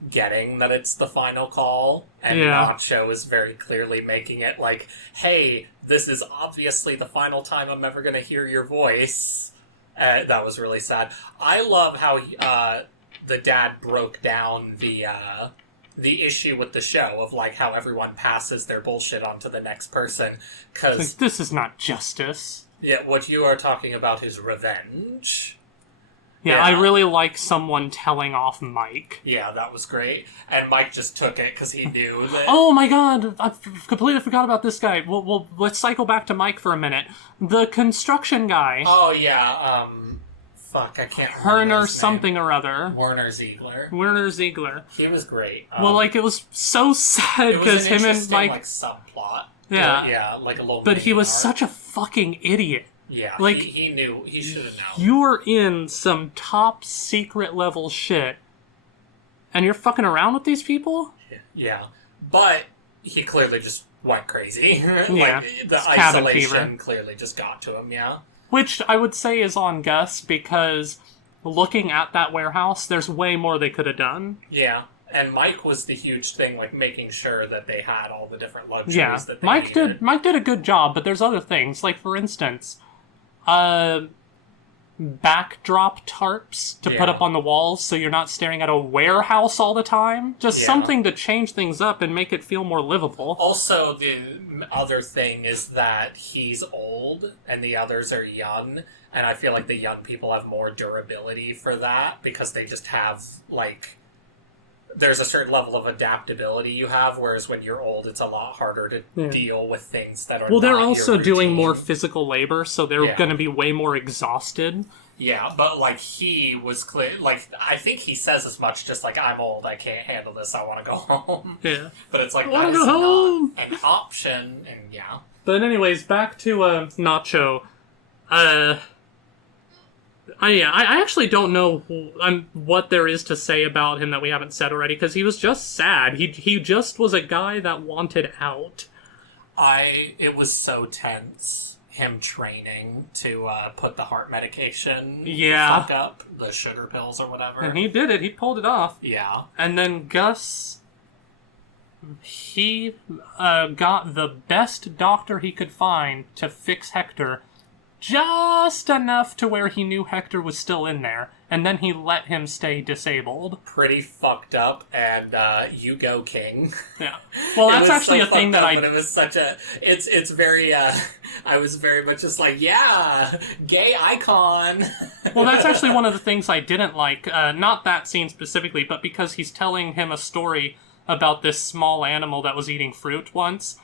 getting that it's the final call, and Nacho is very clearly making it like, hey, this is obviously the final time I'm ever going to hear your voice. That was really sad. I love how the dad broke down the issue with the show of, like, how everyone passes their bullshit on to the next person, because... Like, this is not justice. Yeah, what you are talking about is revenge. Yeah, I really like someone telling off Mike. Yeah, that was great. And Mike just took it because he knew that... Oh my god, I completely forgot about this guy. Well, let's cycle back to Mike for a minute. The construction guy. Oh, yeah, fuck, I can't remember Werner his something name. or other. Werner Ziegler. Werner Ziegler. He was great. Well, like, it was so sad because him and Mike... like, subplot. Yeah. Yeah, like a little... But he was arc. such a fucking idiot. Yeah, like, he knew. He should have known. You're in some top secret level shit, and you're fucking around with these people? Yeah. But he clearly just went crazy. Yeah. Like, the cabin isolation fever. clearly just got to him, yeah. Which I would say is on Gus, because looking at that warehouse, there's way more they could have done. Yeah. And Mike was the huge thing, like, making sure that they had all the different luxuries Yeah, that they Mike needed. Mike did a good job, but there's other things. Like, for instance, backdrop tarps to put up on the walls so you're not staring at a warehouse all the time. Just something to change things up and make it feel more livable. Also, the other thing is that he's old and the others are young, and I feel like the young people have more durability for that because they just have, like... There's a certain level of adaptability you have, whereas when you're old, it's a lot harder to deal with things that are Well, they're not also your doing routine. more physical labor, so they're going to be way more exhausted. Yeah, but, like, he was clear... Like, I think he says as much, just like, I'm old, I can't handle this, I want to go home. Yeah. But it's like, I that wanna is go home. not an option, and yeah. But anyways, back to Nacho. I actually don't know what there is to say about him that we haven't said already, because he was just sad. He just was a guy that wanted out. It was so tense, him training to put the heart medication fuck up, the sugar pills or whatever. And he did it. He pulled it off. Yeah. And then Gus, he got the best doctor he could find to fix Hector, just enough to where he knew Hector was still in there, and then he let him stay disabled. Pretty fucked up, and you go, King. Yeah. Well, It that's was actually so a thing fucked that up, but it was such a... It's very, I was very much just like, yeah, gay icon. Well, that's actually one of the things I didn't like. Not that scene specifically, but because he's telling him a story about this small animal that was eating fruit once,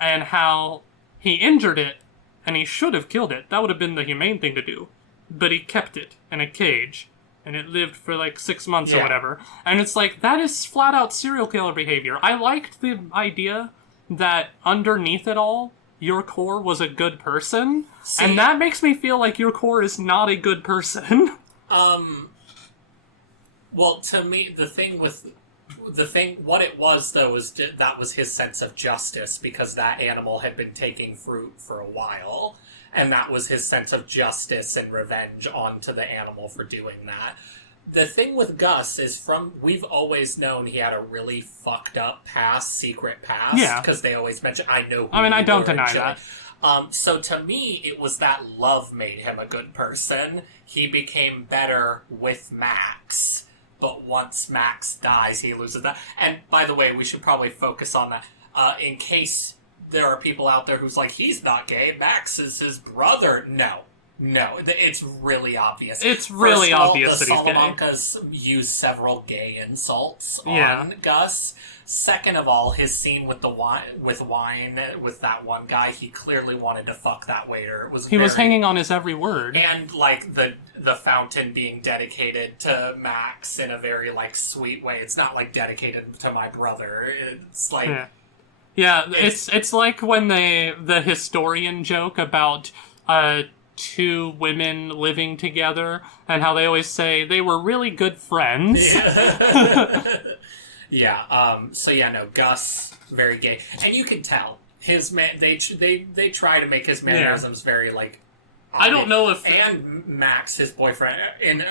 and how he injured it, and he should have killed it. That would have been the humane thing to do. But he kept it in a cage, and it lived for like 6 months or whatever. And it's like, that is flat out serial killer behavior. I liked the idea that underneath it all, your core was a good person. See, and that makes me feel like your core is not a good person. Well, to me, what it was though was that was his sense of justice because that animal had been taking fruit for a while, and that was his sense of justice and revenge onto the animal for doing that. The thing with Gus is we've always known he had a really fucked up past, secret past. Yeah. Because they always mention, I know who I mean, I you don't were deny and shit. that. So to me, it was that love made him a good person. He became better with Max. But once Max dies, he loses that. And by the way, we should probably focus on that. In case there are people out there who's like, he's not gay, Max is his brother. No, it's really obvious. It's really obvious that he's gay. The Salamancas use several gay insults on Gus. Second of all, his scene with wine with that one guy, he clearly wanted to fuck that waiter. He was hanging on his every word. And like the fountain being dedicated to Max in a very like sweet way. It's not like dedicated to my brother. It's like it's like when the historian joke about two women living together and how they always say they were really good friends. Gus, very gay. And you can tell his they try to make his mannerisms very like I don't know if and Max, his boyfriend, in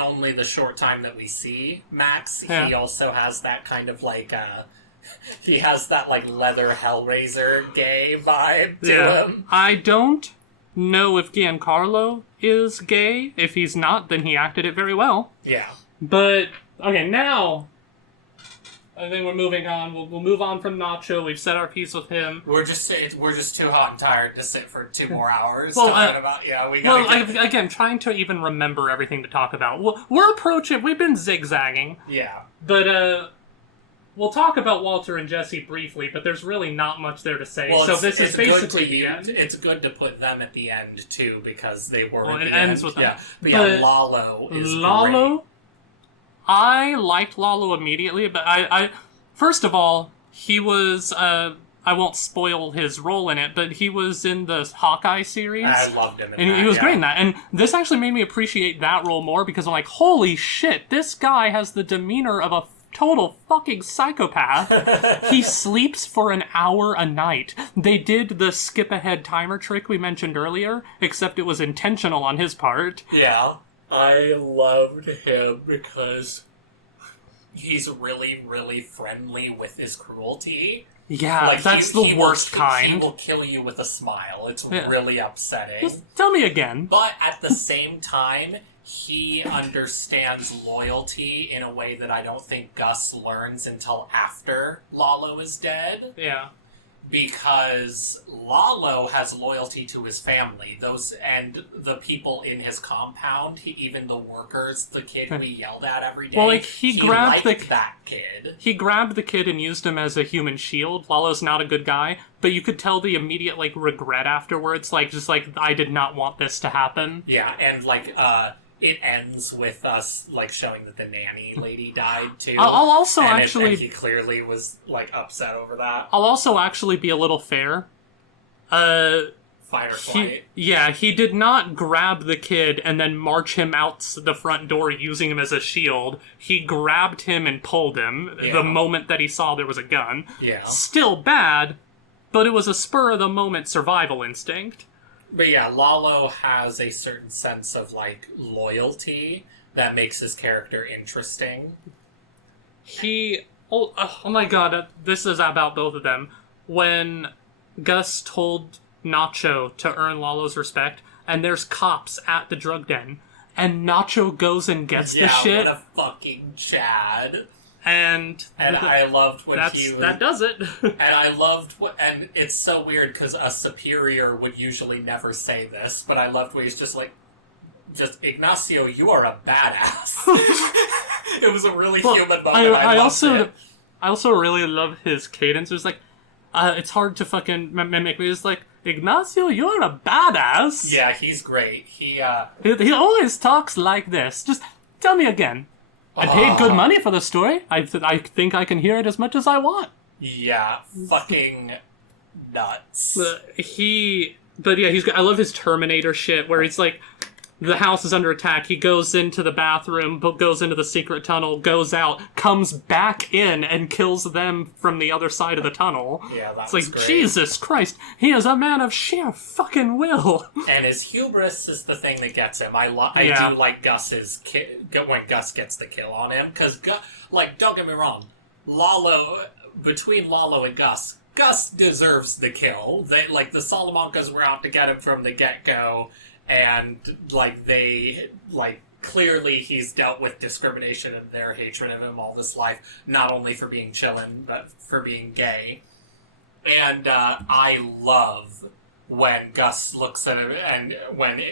only the short time that we see Max, he also has that kind of like he has that like leather Hellraiser gay vibe to him. I don't know if Giancarlo is gay. If he's not, then he acted it very well. Yeah. But, okay, now I think we're moving on. We'll move on from Nacho. We've said our piece with him. We're just too hot and tired to sit for 2 more hours talking about, we gotta again, trying to even remember everything to talk about. We're approaching, we've been zigzagging. Yeah. But, we'll talk about Walter and Jesse briefly, but there's really not much there to say. Well, so this is basically the end. It's good to put them at the end, too, because they were it the ends end. with them. Yeah. But Lalo is Lalo? great. I liked Lalo immediately, but I first of all, he was, I won't spoil his role in it, but he was in the Hawkeye series. I loved him in and that, he was great in that. And this actually made me appreciate that role more because I'm like, holy shit, this guy has the demeanor of a total fucking psychopath. He sleeps for an hour a night. They did the skip ahead timer trick we mentioned earlier, except it was intentional on his part. Yeah. I loved him because he's really, really friendly with his cruelty. Yeah, like that's the worst kind. He will kill you with a smile. It's really upsetting. Just tell me again. But at the same time, he understands loyalty in a way that I don't think Gus learns until after Lalo is dead. Yeah. Because Lalo has loyalty to his family, and the people in his compound, even the workers, the kid we yelled at every day. Well, like he grabbed that kid. He grabbed the kid and used him as a human shield. Lalo's not a good guy, but you could tell the immediate regret afterwards, I did not want this to happen. Yeah, and it ends with us showing that the nanny lady died too. I'll also and actually he clearly was upset over that. I'll also actually be a little fair. Fight or flight. He did not grab the kid and then march him out the front door using him as a shield. He grabbed him and pulled him the moment that he saw there was a gun. Yeah. Still bad, but it was a spur of the moment survival instinct. But yeah, Lalo has a certain sense of, loyalty that makes his character interesting. Oh my god, this is about both of them. When Gus told Nacho to earn Lalo's respect, and there's cops at the drug den, and Nacho goes and gets the shit. What a fucking Chad. And I loved when that does it. And I loved and it's so weird because a superior would usually never say this, but I loved when he's just Ignacio, you are a badass. It was a really human moment. I also really love his cadence. It was it's hard to fucking mimic me. It's Ignacio, you're a badass. Yeah, he's great. He always talks like this. Just tell me again. I paid good money for the story. I think I can hear it as much as I want. Yeah, fucking nuts. I love his Terminator shit where he's the house is under attack. He goes into the bathroom, goes into the secret tunnel, goes out, comes back in, and kills them from the other side of the tunnel. Yeah, that's It's like, great. Jesus Christ, he is a man of sheer fucking will. And his hubris is the thing that gets him. I Yeah. do like Gus's when Gus gets the kill on him, because don't get me wrong, between Lalo and Gus deserves the kill. They the Salamancas were out to get him from the get-go, and they clearly he's dealt with discrimination and their hatred of him all this life, not only for being chillin', but for being gay. And I love when Gus looks at him and when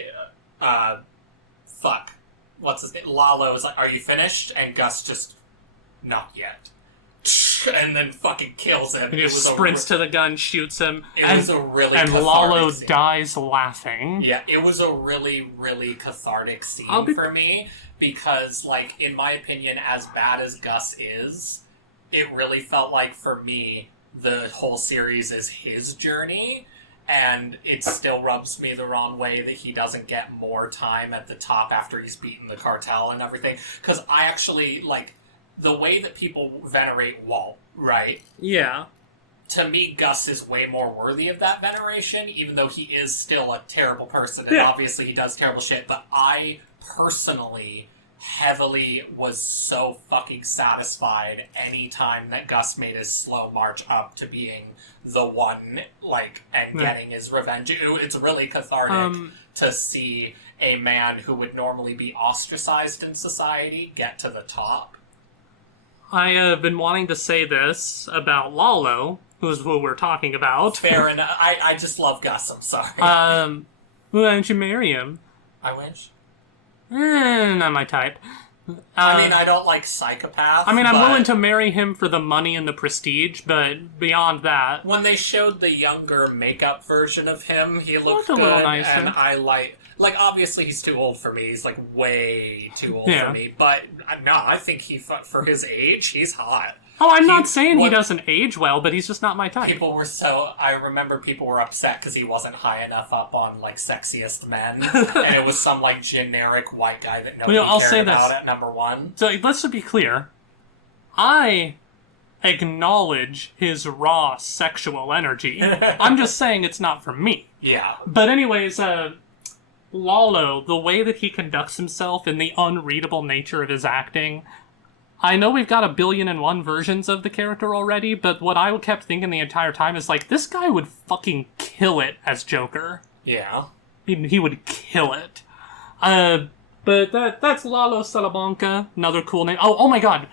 what's his name? Lalo is like, "Are you finished?" And Gus just, "Not yet." And then fucking kills him. He just sprints to the gun, shoots him, was a really and cathartic Lalo scene. dies laughing. Yeah, it was a really, really cathartic scene for me, because, in my opinion, as bad as Gus is, it really felt like, for me, the whole series is his journey, and it still rubs me the wrong way that he doesn't get more time at the top after he's beaten the cartel and everything, because I actually, the way that people venerate Walt, right? Yeah. To me, Gus is way more worthy of that veneration, even though he is still a terrible person, and obviously he does terrible shit, but I personally heavily was so fucking satisfied anytime that Gus made his slow march up to being the one, and getting his revenge. It's really cathartic to see a man who would normally be ostracized in society get to the top. I have been wanting to say this about Lalo, who's who we're talking about. Fair enough. I just love Gus, I'm sorry. Why don't you marry him? I wish. Not my type. I don't like psychopaths. I'm willing to marry him for the money and the prestige, but beyond that... When they showed the younger makeup version of him, he looked a good, little nicer. and I obviously he's too old for me. He's, way too old for me. But, no, I think for his age, he's hot. Oh, I'm not saying he doesn't age well, but he's just not my type. I remember people were upset because he wasn't high enough up on, sexiest men. And it was some, generic white guy that nobody cared about at number one. So, let's just be clear. I acknowledge his raw sexual energy. I'm just saying it's not for me. Yeah. But anyways, Lalo, the way that he conducts himself and the unreadable nature of his acting... I know we've got 1,000,000,001 versions of the character already, but what I kept thinking the entire time is, this guy would fucking kill it as Joker. Yeah. He would kill it. But that's Lalo Salamanca, another cool name. Oh my god.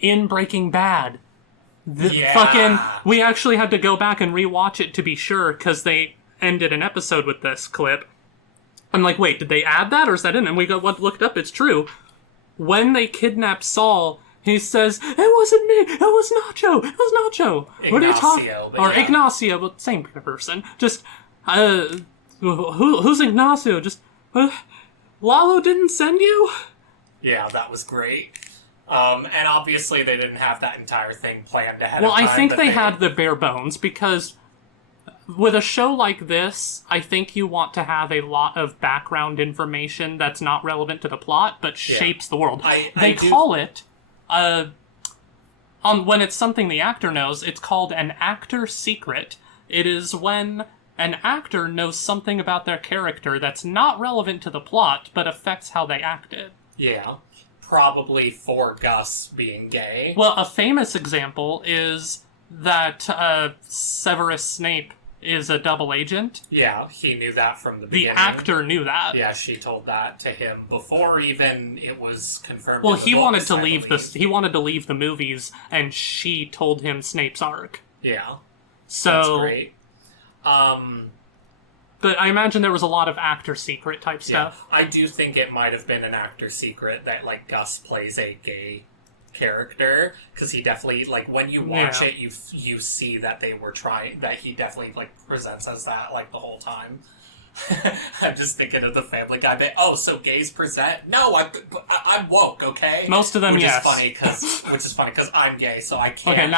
In Breaking Bad. We actually had to go back and rewatch it to be sure, because they ended an episode with this clip. I'm like, wait, did they add that, or is that in? And we looked up, it's true. When they kidnap Saul, he says, "It wasn't me. It was Nacho. It was Nacho." What are you talking? Or Ignacio, but same person. Just who's Ignacio? Just Lalo didn't send you. Yeah, that was great. And obviously they didn't have that entire thing planned ahead of time. Well, I think they had the bare bones, because with a show like this, I think you want to have a lot of background information that's not relevant to the plot, but shapes the world. They call it, when it's something the actor knows, it's called an actor secret. It is when an actor knows something about their character that's not relevant to the plot, but affects how they acted. Yeah. Probably for Gus being gay. Well, a famous example is that Severus Snape is a double agent. Yeah, he knew that from the beginning. The actor knew that. Yeah, she told that to him before even it was confirmed. Well, he wanted to leave He wanted to leave the movies, and she told him Snape's arc. Yeah, so that's great. But I imagine there was a lot of actor secret type stuff. I do think it might have been an actor secret that Gus plays a gay character, because he definitely when you watch it, you see that they were trying, that he definitely presents as that the whole time. I'm just thinking of the Family Guy. So gays present? No, I'm woke. Okay, most of them, which yes. Which is funny because I'm gay, so I can't. Okay,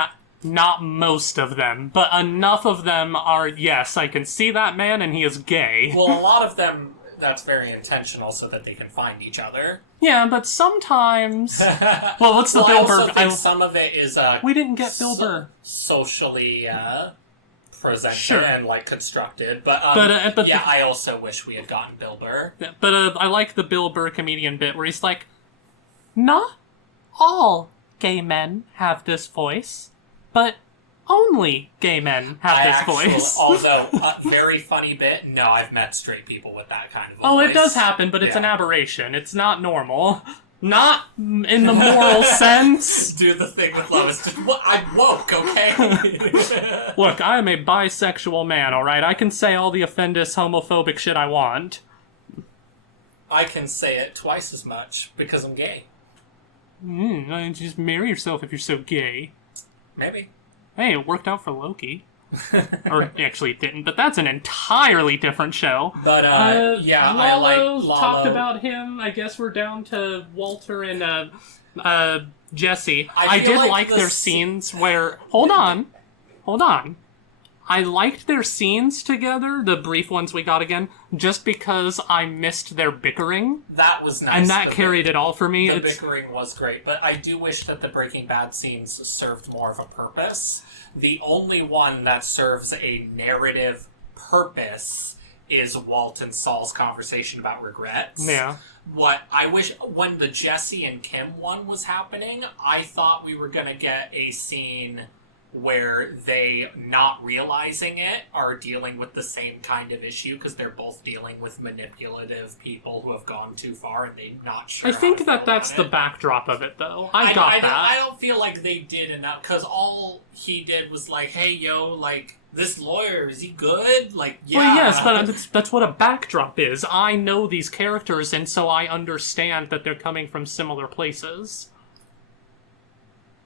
not most of them, but enough of them are. Yes, I can see that man, and he is gay. Well, a lot of them. that's very intentional so that they can find each other. Yeah, but sometimes... Well, what's the well, Bill I also Burr... think some of it is we didn't get Bill Burr. Socially presented Sure. and, like, constructed. But yeah, I also wish we had gotten Bill Burr. But I like the Bill Burr comedian bit where he's like, not all gay men have this voice, but only gay men have this voice. Although, very funny bit, no, I've met straight people with that kind of voice. Oh, it does happen, but it's an aberration. It's not normal. Not in the moral sense. Do the thing with Lois. I'm woke, okay? Look, I am a bisexual man, alright? I can say all the offendous homophobic shit I want. I can say it twice as much because I'm gay. Just marry yourself if you're so gay. Maybe. Hey, it worked out for Loki. Or actually it didn't, but that's an entirely different show. But, yeah, Lalo, I like Lalo. Talked about him. I guess we're down to Walter and, Jesse. I did like their scenes where... Hold on. I liked their scenes together, the brief ones we got again, just because I missed their bickering. That was nice. And that carried it all for me. The bickering was great, but I do wish that the Breaking Bad scenes served more of a purpose. The only one that serves a narrative purpose is Walt and Saul's conversation about regrets. Yeah. What I wish, when the Jesse and Kim one was happening, I thought we were going to get a scene where they, not realizing it, are dealing with the same kind of issue because they're both dealing with manipulative people who have gone too far and they're not sure. I think that's the backdrop of it, though. I don't feel like they did enough because all he did was like, "Hey, yo, like this lawyer, is he good?" Like, yeah. Well, yes, but that's what a backdrop is. I know these characters, and so I understand that they're coming from similar places.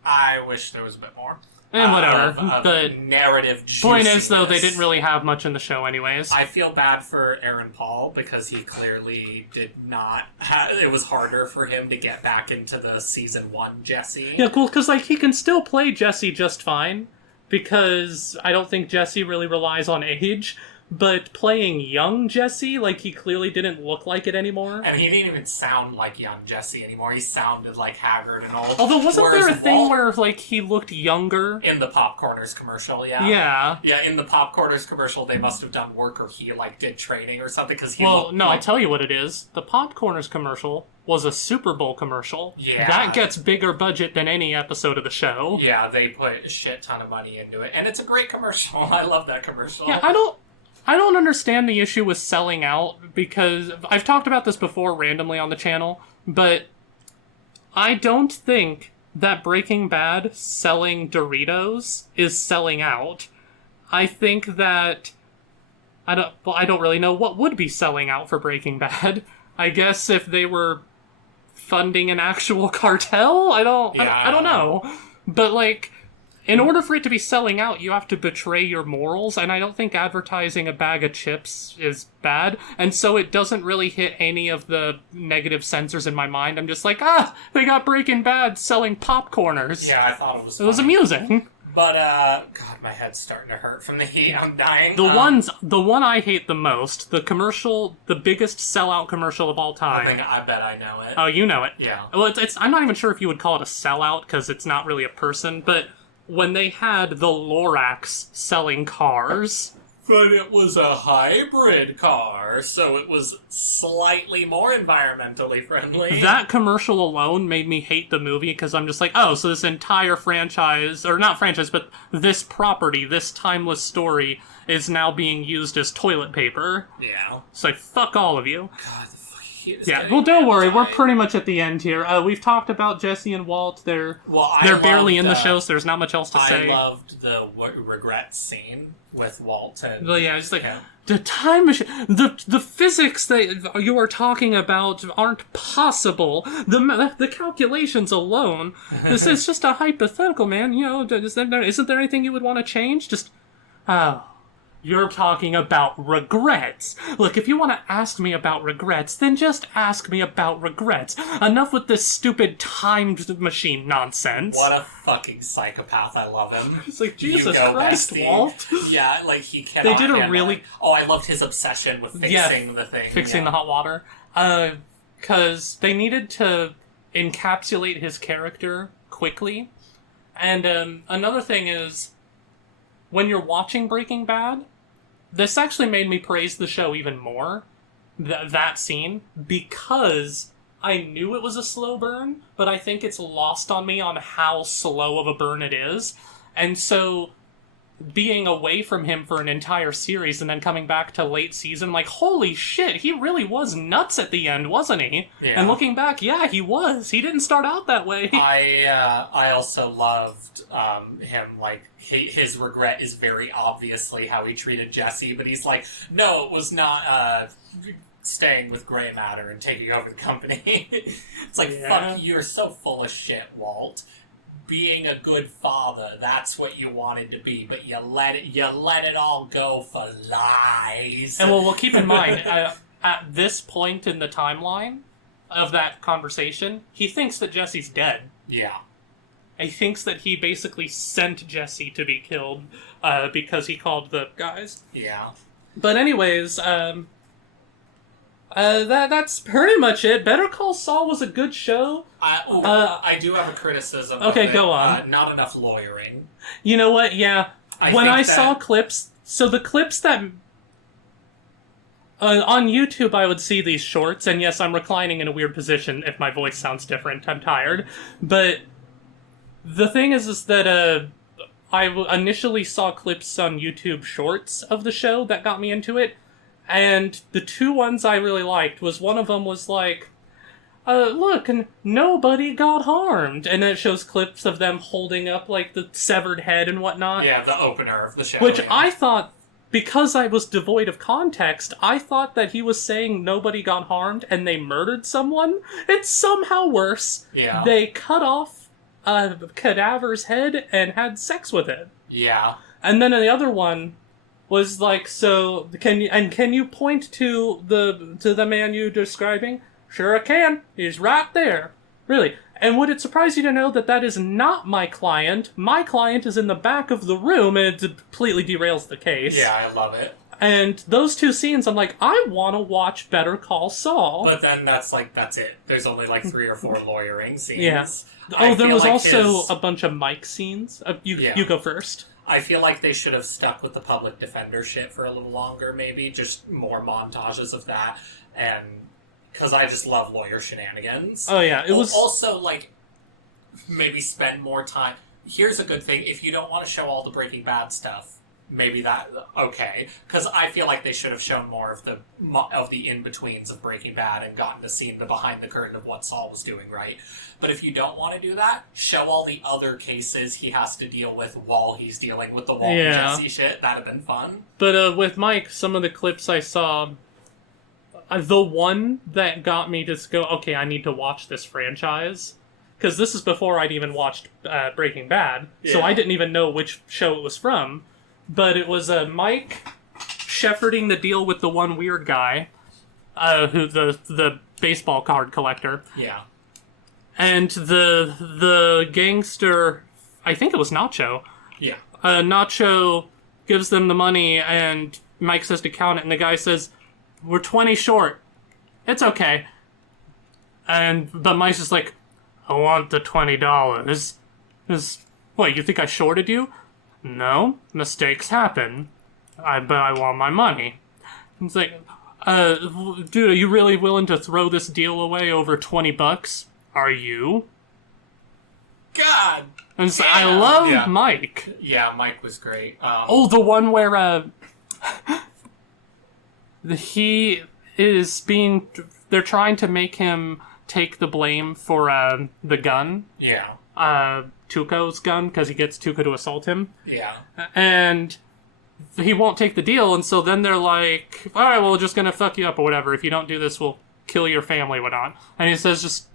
I wish there was a bit more. And whatever. The narrative juiciness. Point is, though, they didn't really have much in the show anyways. I feel bad for Aaron Paul because he clearly did not... it was harder for him to get back into the season 1 Jesse. Yeah, cool, because like he can still play Jesse just fine, because I don't think Jesse really relies on age. But playing young Jesse, like, he clearly didn't look like it anymore. And he didn't even sound like young Jesse anymore. He sounded, like, haggard and old. Although, wasn't there a thing where, like, he looked younger? In the Popcorners commercial, yeah. Yeah. Yeah, in the Popcorners commercial, they must have done work, or he, like, did training or something, because he Well, no, I'll tell you what it is. The Popcorners commercial was a Super Bowl commercial. Yeah. That gets bigger budget than any episode of the show. Yeah, they put a shit ton of money into it. And it's a great commercial. I love that commercial. Yeah, I don't understand the issue with selling out, because I've talked about this before randomly on the channel, but I don't think that Breaking Bad selling Doritos is selling out. I think that I don't really know what would be selling out for Breaking Bad. I guess if they were funding an actual cartel, I don't know. But like, in order for it to be selling out, you have to betray your morals, and I don't think advertising a bag of chips is bad, and so it doesn't really hit any of the negative sensors in my mind. I'm just like, they got Breaking Bad selling popcorners. Yeah, I thought it was It was amusing. But, God, my head's starting to hurt from the heat. I'm dying. The one I hate the most, the commercial, the biggest sellout commercial of all time. I bet I know it. Oh, you know it. Yeah. Well, it's I'm not even sure if you would call it a sellout, because it's not really a person, but when they had the Lorax selling cars. But it was a hybrid car, so it was slightly more environmentally friendly. That commercial alone made me hate the movie, because I'm just like, oh, so this entire franchise, or not franchise, but this property, this timeless story, is now being used as toilet paper. Yeah. It's like, fuck all of you. God, yeah, well, don't worry. We're pretty much at the end here. We've talked about Jesse and Walt. They're barely in the show, so there's not much else to say. I loved the regret scene with Walt and... Well, yeah, it's like, the time machine... The physics that you are talking about aren't possible. The calculations alone. This is just a hypothetical, man. You know, isn't there anything you would want to change? Just... Oh... You're talking about regrets. Look, if you want to ask me about regrets, then just ask me about regrets. Enough with this stupid timed machine nonsense. What a fucking psychopath. I love him. It's like, Jesus Hugo Christ, bestie. Walt. Yeah, like, he cannot They did a handle really... it. Oh, I loved his obsession with fixing the thing. Fixing the hot water. Because they needed to encapsulate his character quickly. And another thing is, when you're watching Breaking Bad, this actually made me praise the show even more, that scene, because I knew it was a slow burn, but I think it's lost on me on how slow of a burn it is. And so, being away from him for an entire series and then coming back to late season, like, holy shit, he really was nuts at the end, wasn't he? Yeah. And looking back, yeah, he was. He didn't start out that way. I also loved him, like, his regret is very obviously how he treated Jesse, but he's like, no, it was not staying with Grey Matter and taking over the company. It's like, fuck, you're so full of shit, Walt. Being a good father, that's what you wanted to be, but you let it all go for lies. And well, keep in mind, at this point in the timeline of that conversation, he thinks that Jesse's dead. Yeah. He thinks that he basically sent Jesse to be killed because he called the guys. Yeah. But anyways, that's pretty much it. Better Call Saul was a good show. I do have a criticism. Okay, of it. go on. Not enough lawyering. You know what? Yeah. When I saw clips... So the clips that... on YouTube, I would see these shorts, and yes, I'm reclining in a weird position if my voice sounds different. I'm tired. But the thing is that I initially saw clips on YouTube shorts of the show that got me into it, and the two ones I really liked was one of them was like, look, and nobody got harmed. And then it shows clips of them holding up, like, the severed head and whatnot. Yeah, the opener of the show. Which yeah. I thought, because I was devoid of context, I thought that he was saying nobody got harmed and they murdered someone. It's somehow worse. Yeah. They cut off a cadaver's head and had sex with it. Yeah. And then the other one was like, so, can you point to the man you're describing? Sure I can. He's right there. Really. And would it surprise you to know that is not my client? My client is in the back of the room, and it completely derails the case. Yeah, I love it. And those two scenes, I'm like, I want to watch Better Call Saul. But then that's it. There's only like 3 or 4 lawyering scenes. Yeah. Oh, there was like also a bunch of Mike scenes. You go first. I feel like they should have stuck with the public defender shit for a little longer, maybe. Just more montages of that. And because I just love lawyer shenanigans. Oh, yeah. It was also, like, maybe spend more time. Here's a good thing. If you don't want to show all the Breaking Bad stuff, maybe that, okay. Because I feel like they should have shown more of the in-betweens of Breaking Bad and gotten to see the behind the curtain of what Saul was doing, right? But if you don't want to do that, show all the other cases he has to deal with while he's dealing with the Walt and Jesse shit. That'd have been fun. But with Mike, some of the clips I saw, the one that got me to go, okay, I need to watch this franchise, because this is before I'd even watched Breaking Bad, so I didn't even know which show it was from. But it was Mike shepherding the deal with the one weird guy, who the baseball card collector. Yeah. And the gangster, I think it was Nacho. Yeah. Nacho gives them the money, and Mike says to count it, and the guy says, "We're 20 short. It's okay." But Mike's just like, "I want the $20. What, you think I shorted you?" "No, mistakes happen. But I want my money." It's like, dude, are you really willing to throw this deal away over $20? Are you? God! And so I love Mike. Yeah, Mike was great. The one where, he is they're trying to make him take the blame for, the gun. Yeah. Tuco's gun, because he gets Tuco to assault him. Yeah. And he won't take the deal, and so then they're like, alright, well, we're just gonna fuck you up or whatever. If you don't do this, we'll kill your family, whatnot. And he says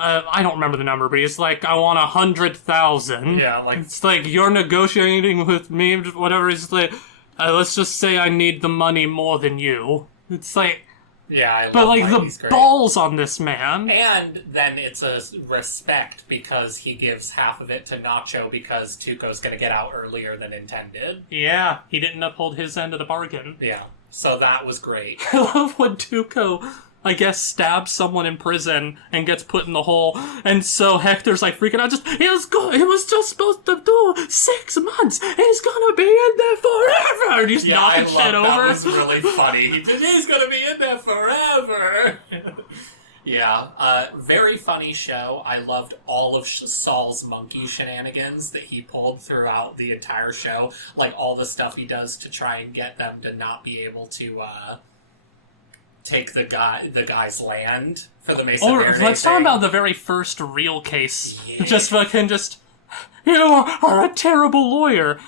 I don't remember the number, but he's like, I want 100,000. Yeah, like... It's like, you're negotiating with me, whatever. He's like, let's just say I need the money more than you. It's like, Yeah, I love but like Mikey's the great. balls on this man. And then it's a respect because he gives half of it to Nacho because Tuco's going to get out earlier than intended. Yeah, he didn't uphold his end of the bargain. Yeah, so that was great. I love when Tuco, I guess, stabs someone in prison and gets put in the hole, and so Hector's like freaking out. He was just supposed to do 6 months. He's gonna be in there forever. And he's knocking shit over. That was really funny. He's gonna be in there forever. Yeah, very funny show. I loved all of Saul's monkey shenanigans that he pulled throughout the entire show. Like all the stuff he does to try and get them to not be able to take the guy's land for the Mesa Verde Let's thing. talk about the very first real case. Yeah. You are a terrible lawyer.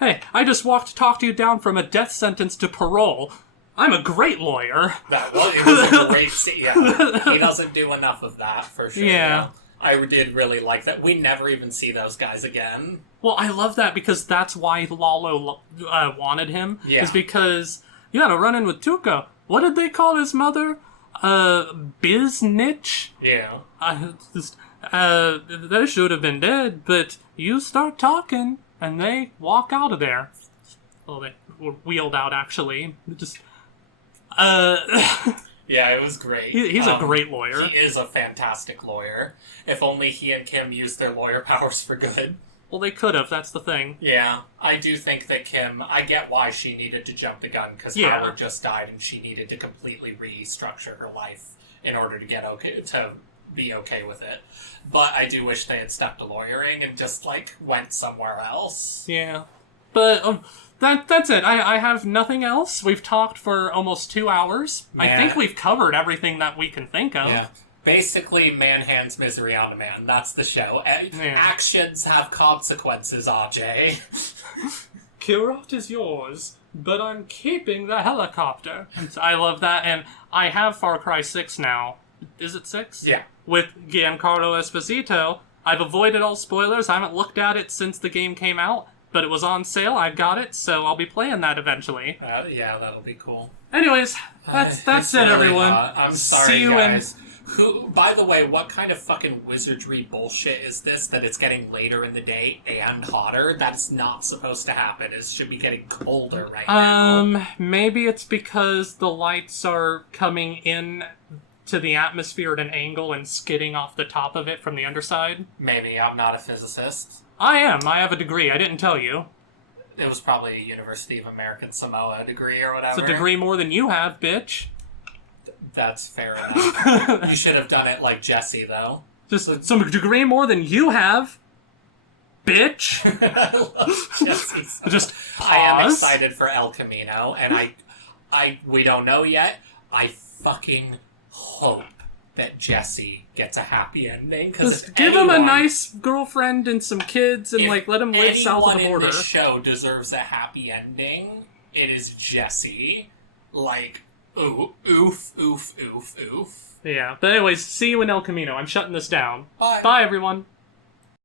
Hey, I just talked you down from a death sentence to parole. I'm a great lawyer. It was a great scene. Yeah, he doesn't do enough of that for sure. Yeah. I did really like that. We never even see those guys again. Well, I love that because that's why Lalo wanted him. Yeah. Is because you gotta run in with Tuco. What did they call his mother? Biznitch? Yeah. They should have been dead, but you start talking, and they walk out of there. Well, they were wheeled out, actually. Yeah, it was great. He's a great lawyer. He is a fantastic lawyer. If only he and Kim used their lawyer powers for good. Well, they could have, that's the thing. Yeah, I do think that Kim, I get why she needed to jump the gun, because Howard just died and she needed to completely restructure her life in order to be okay with it. But I do wish they had stuck to lawyering and just, went somewhere else. Yeah. But, that's it. I have nothing else. We've talked for almost 2 hours. Man. I think we've covered everything that we can think of. Yeah. Basically, man hands misery on a man. That's the show. Actions have consequences, RJ. Kirat is yours, but I'm keeping the helicopter. I love that, and I have Far Cry 6 now. Is it 6? Yeah. With Giancarlo Esposito. I've avoided all spoilers. I haven't looked at it since the game came out, but it was on sale. I've got it, so I'll be playing that eventually. Yeah, that'll be cool. Anyways, that's it, really everyone. I'm sorry, See you guys. By the way, what kind of fucking wizardry bullshit is this that it's getting later in the day and hotter? That's not supposed to happen. It should be getting colder right now. Maybe it's because the lights are coming in to the atmosphere at an angle and skidding off the top of it from the underside. Maybe. I'm not a physicist. I am. I have a degree. I didn't tell you. It was probably a University of American Samoa degree or whatever. It's a degree more than you have, bitch. That's fair enough. You should have done it like Jesse, though. Just some degree more than you have, bitch. I love Jesse so Just pause. I am excited for El Camino, and we don't know yet. I fucking hope that Jesse gets a happy ending. Just give him a nice girlfriend and some kids, and let him live south of the border. Anyone in this show deserves a happy ending. It is Jesse. Oof, oof, oof, oof. Yeah, but anyways, see you in El Camino. I'm shutting this down. Bye. Bye, everyone.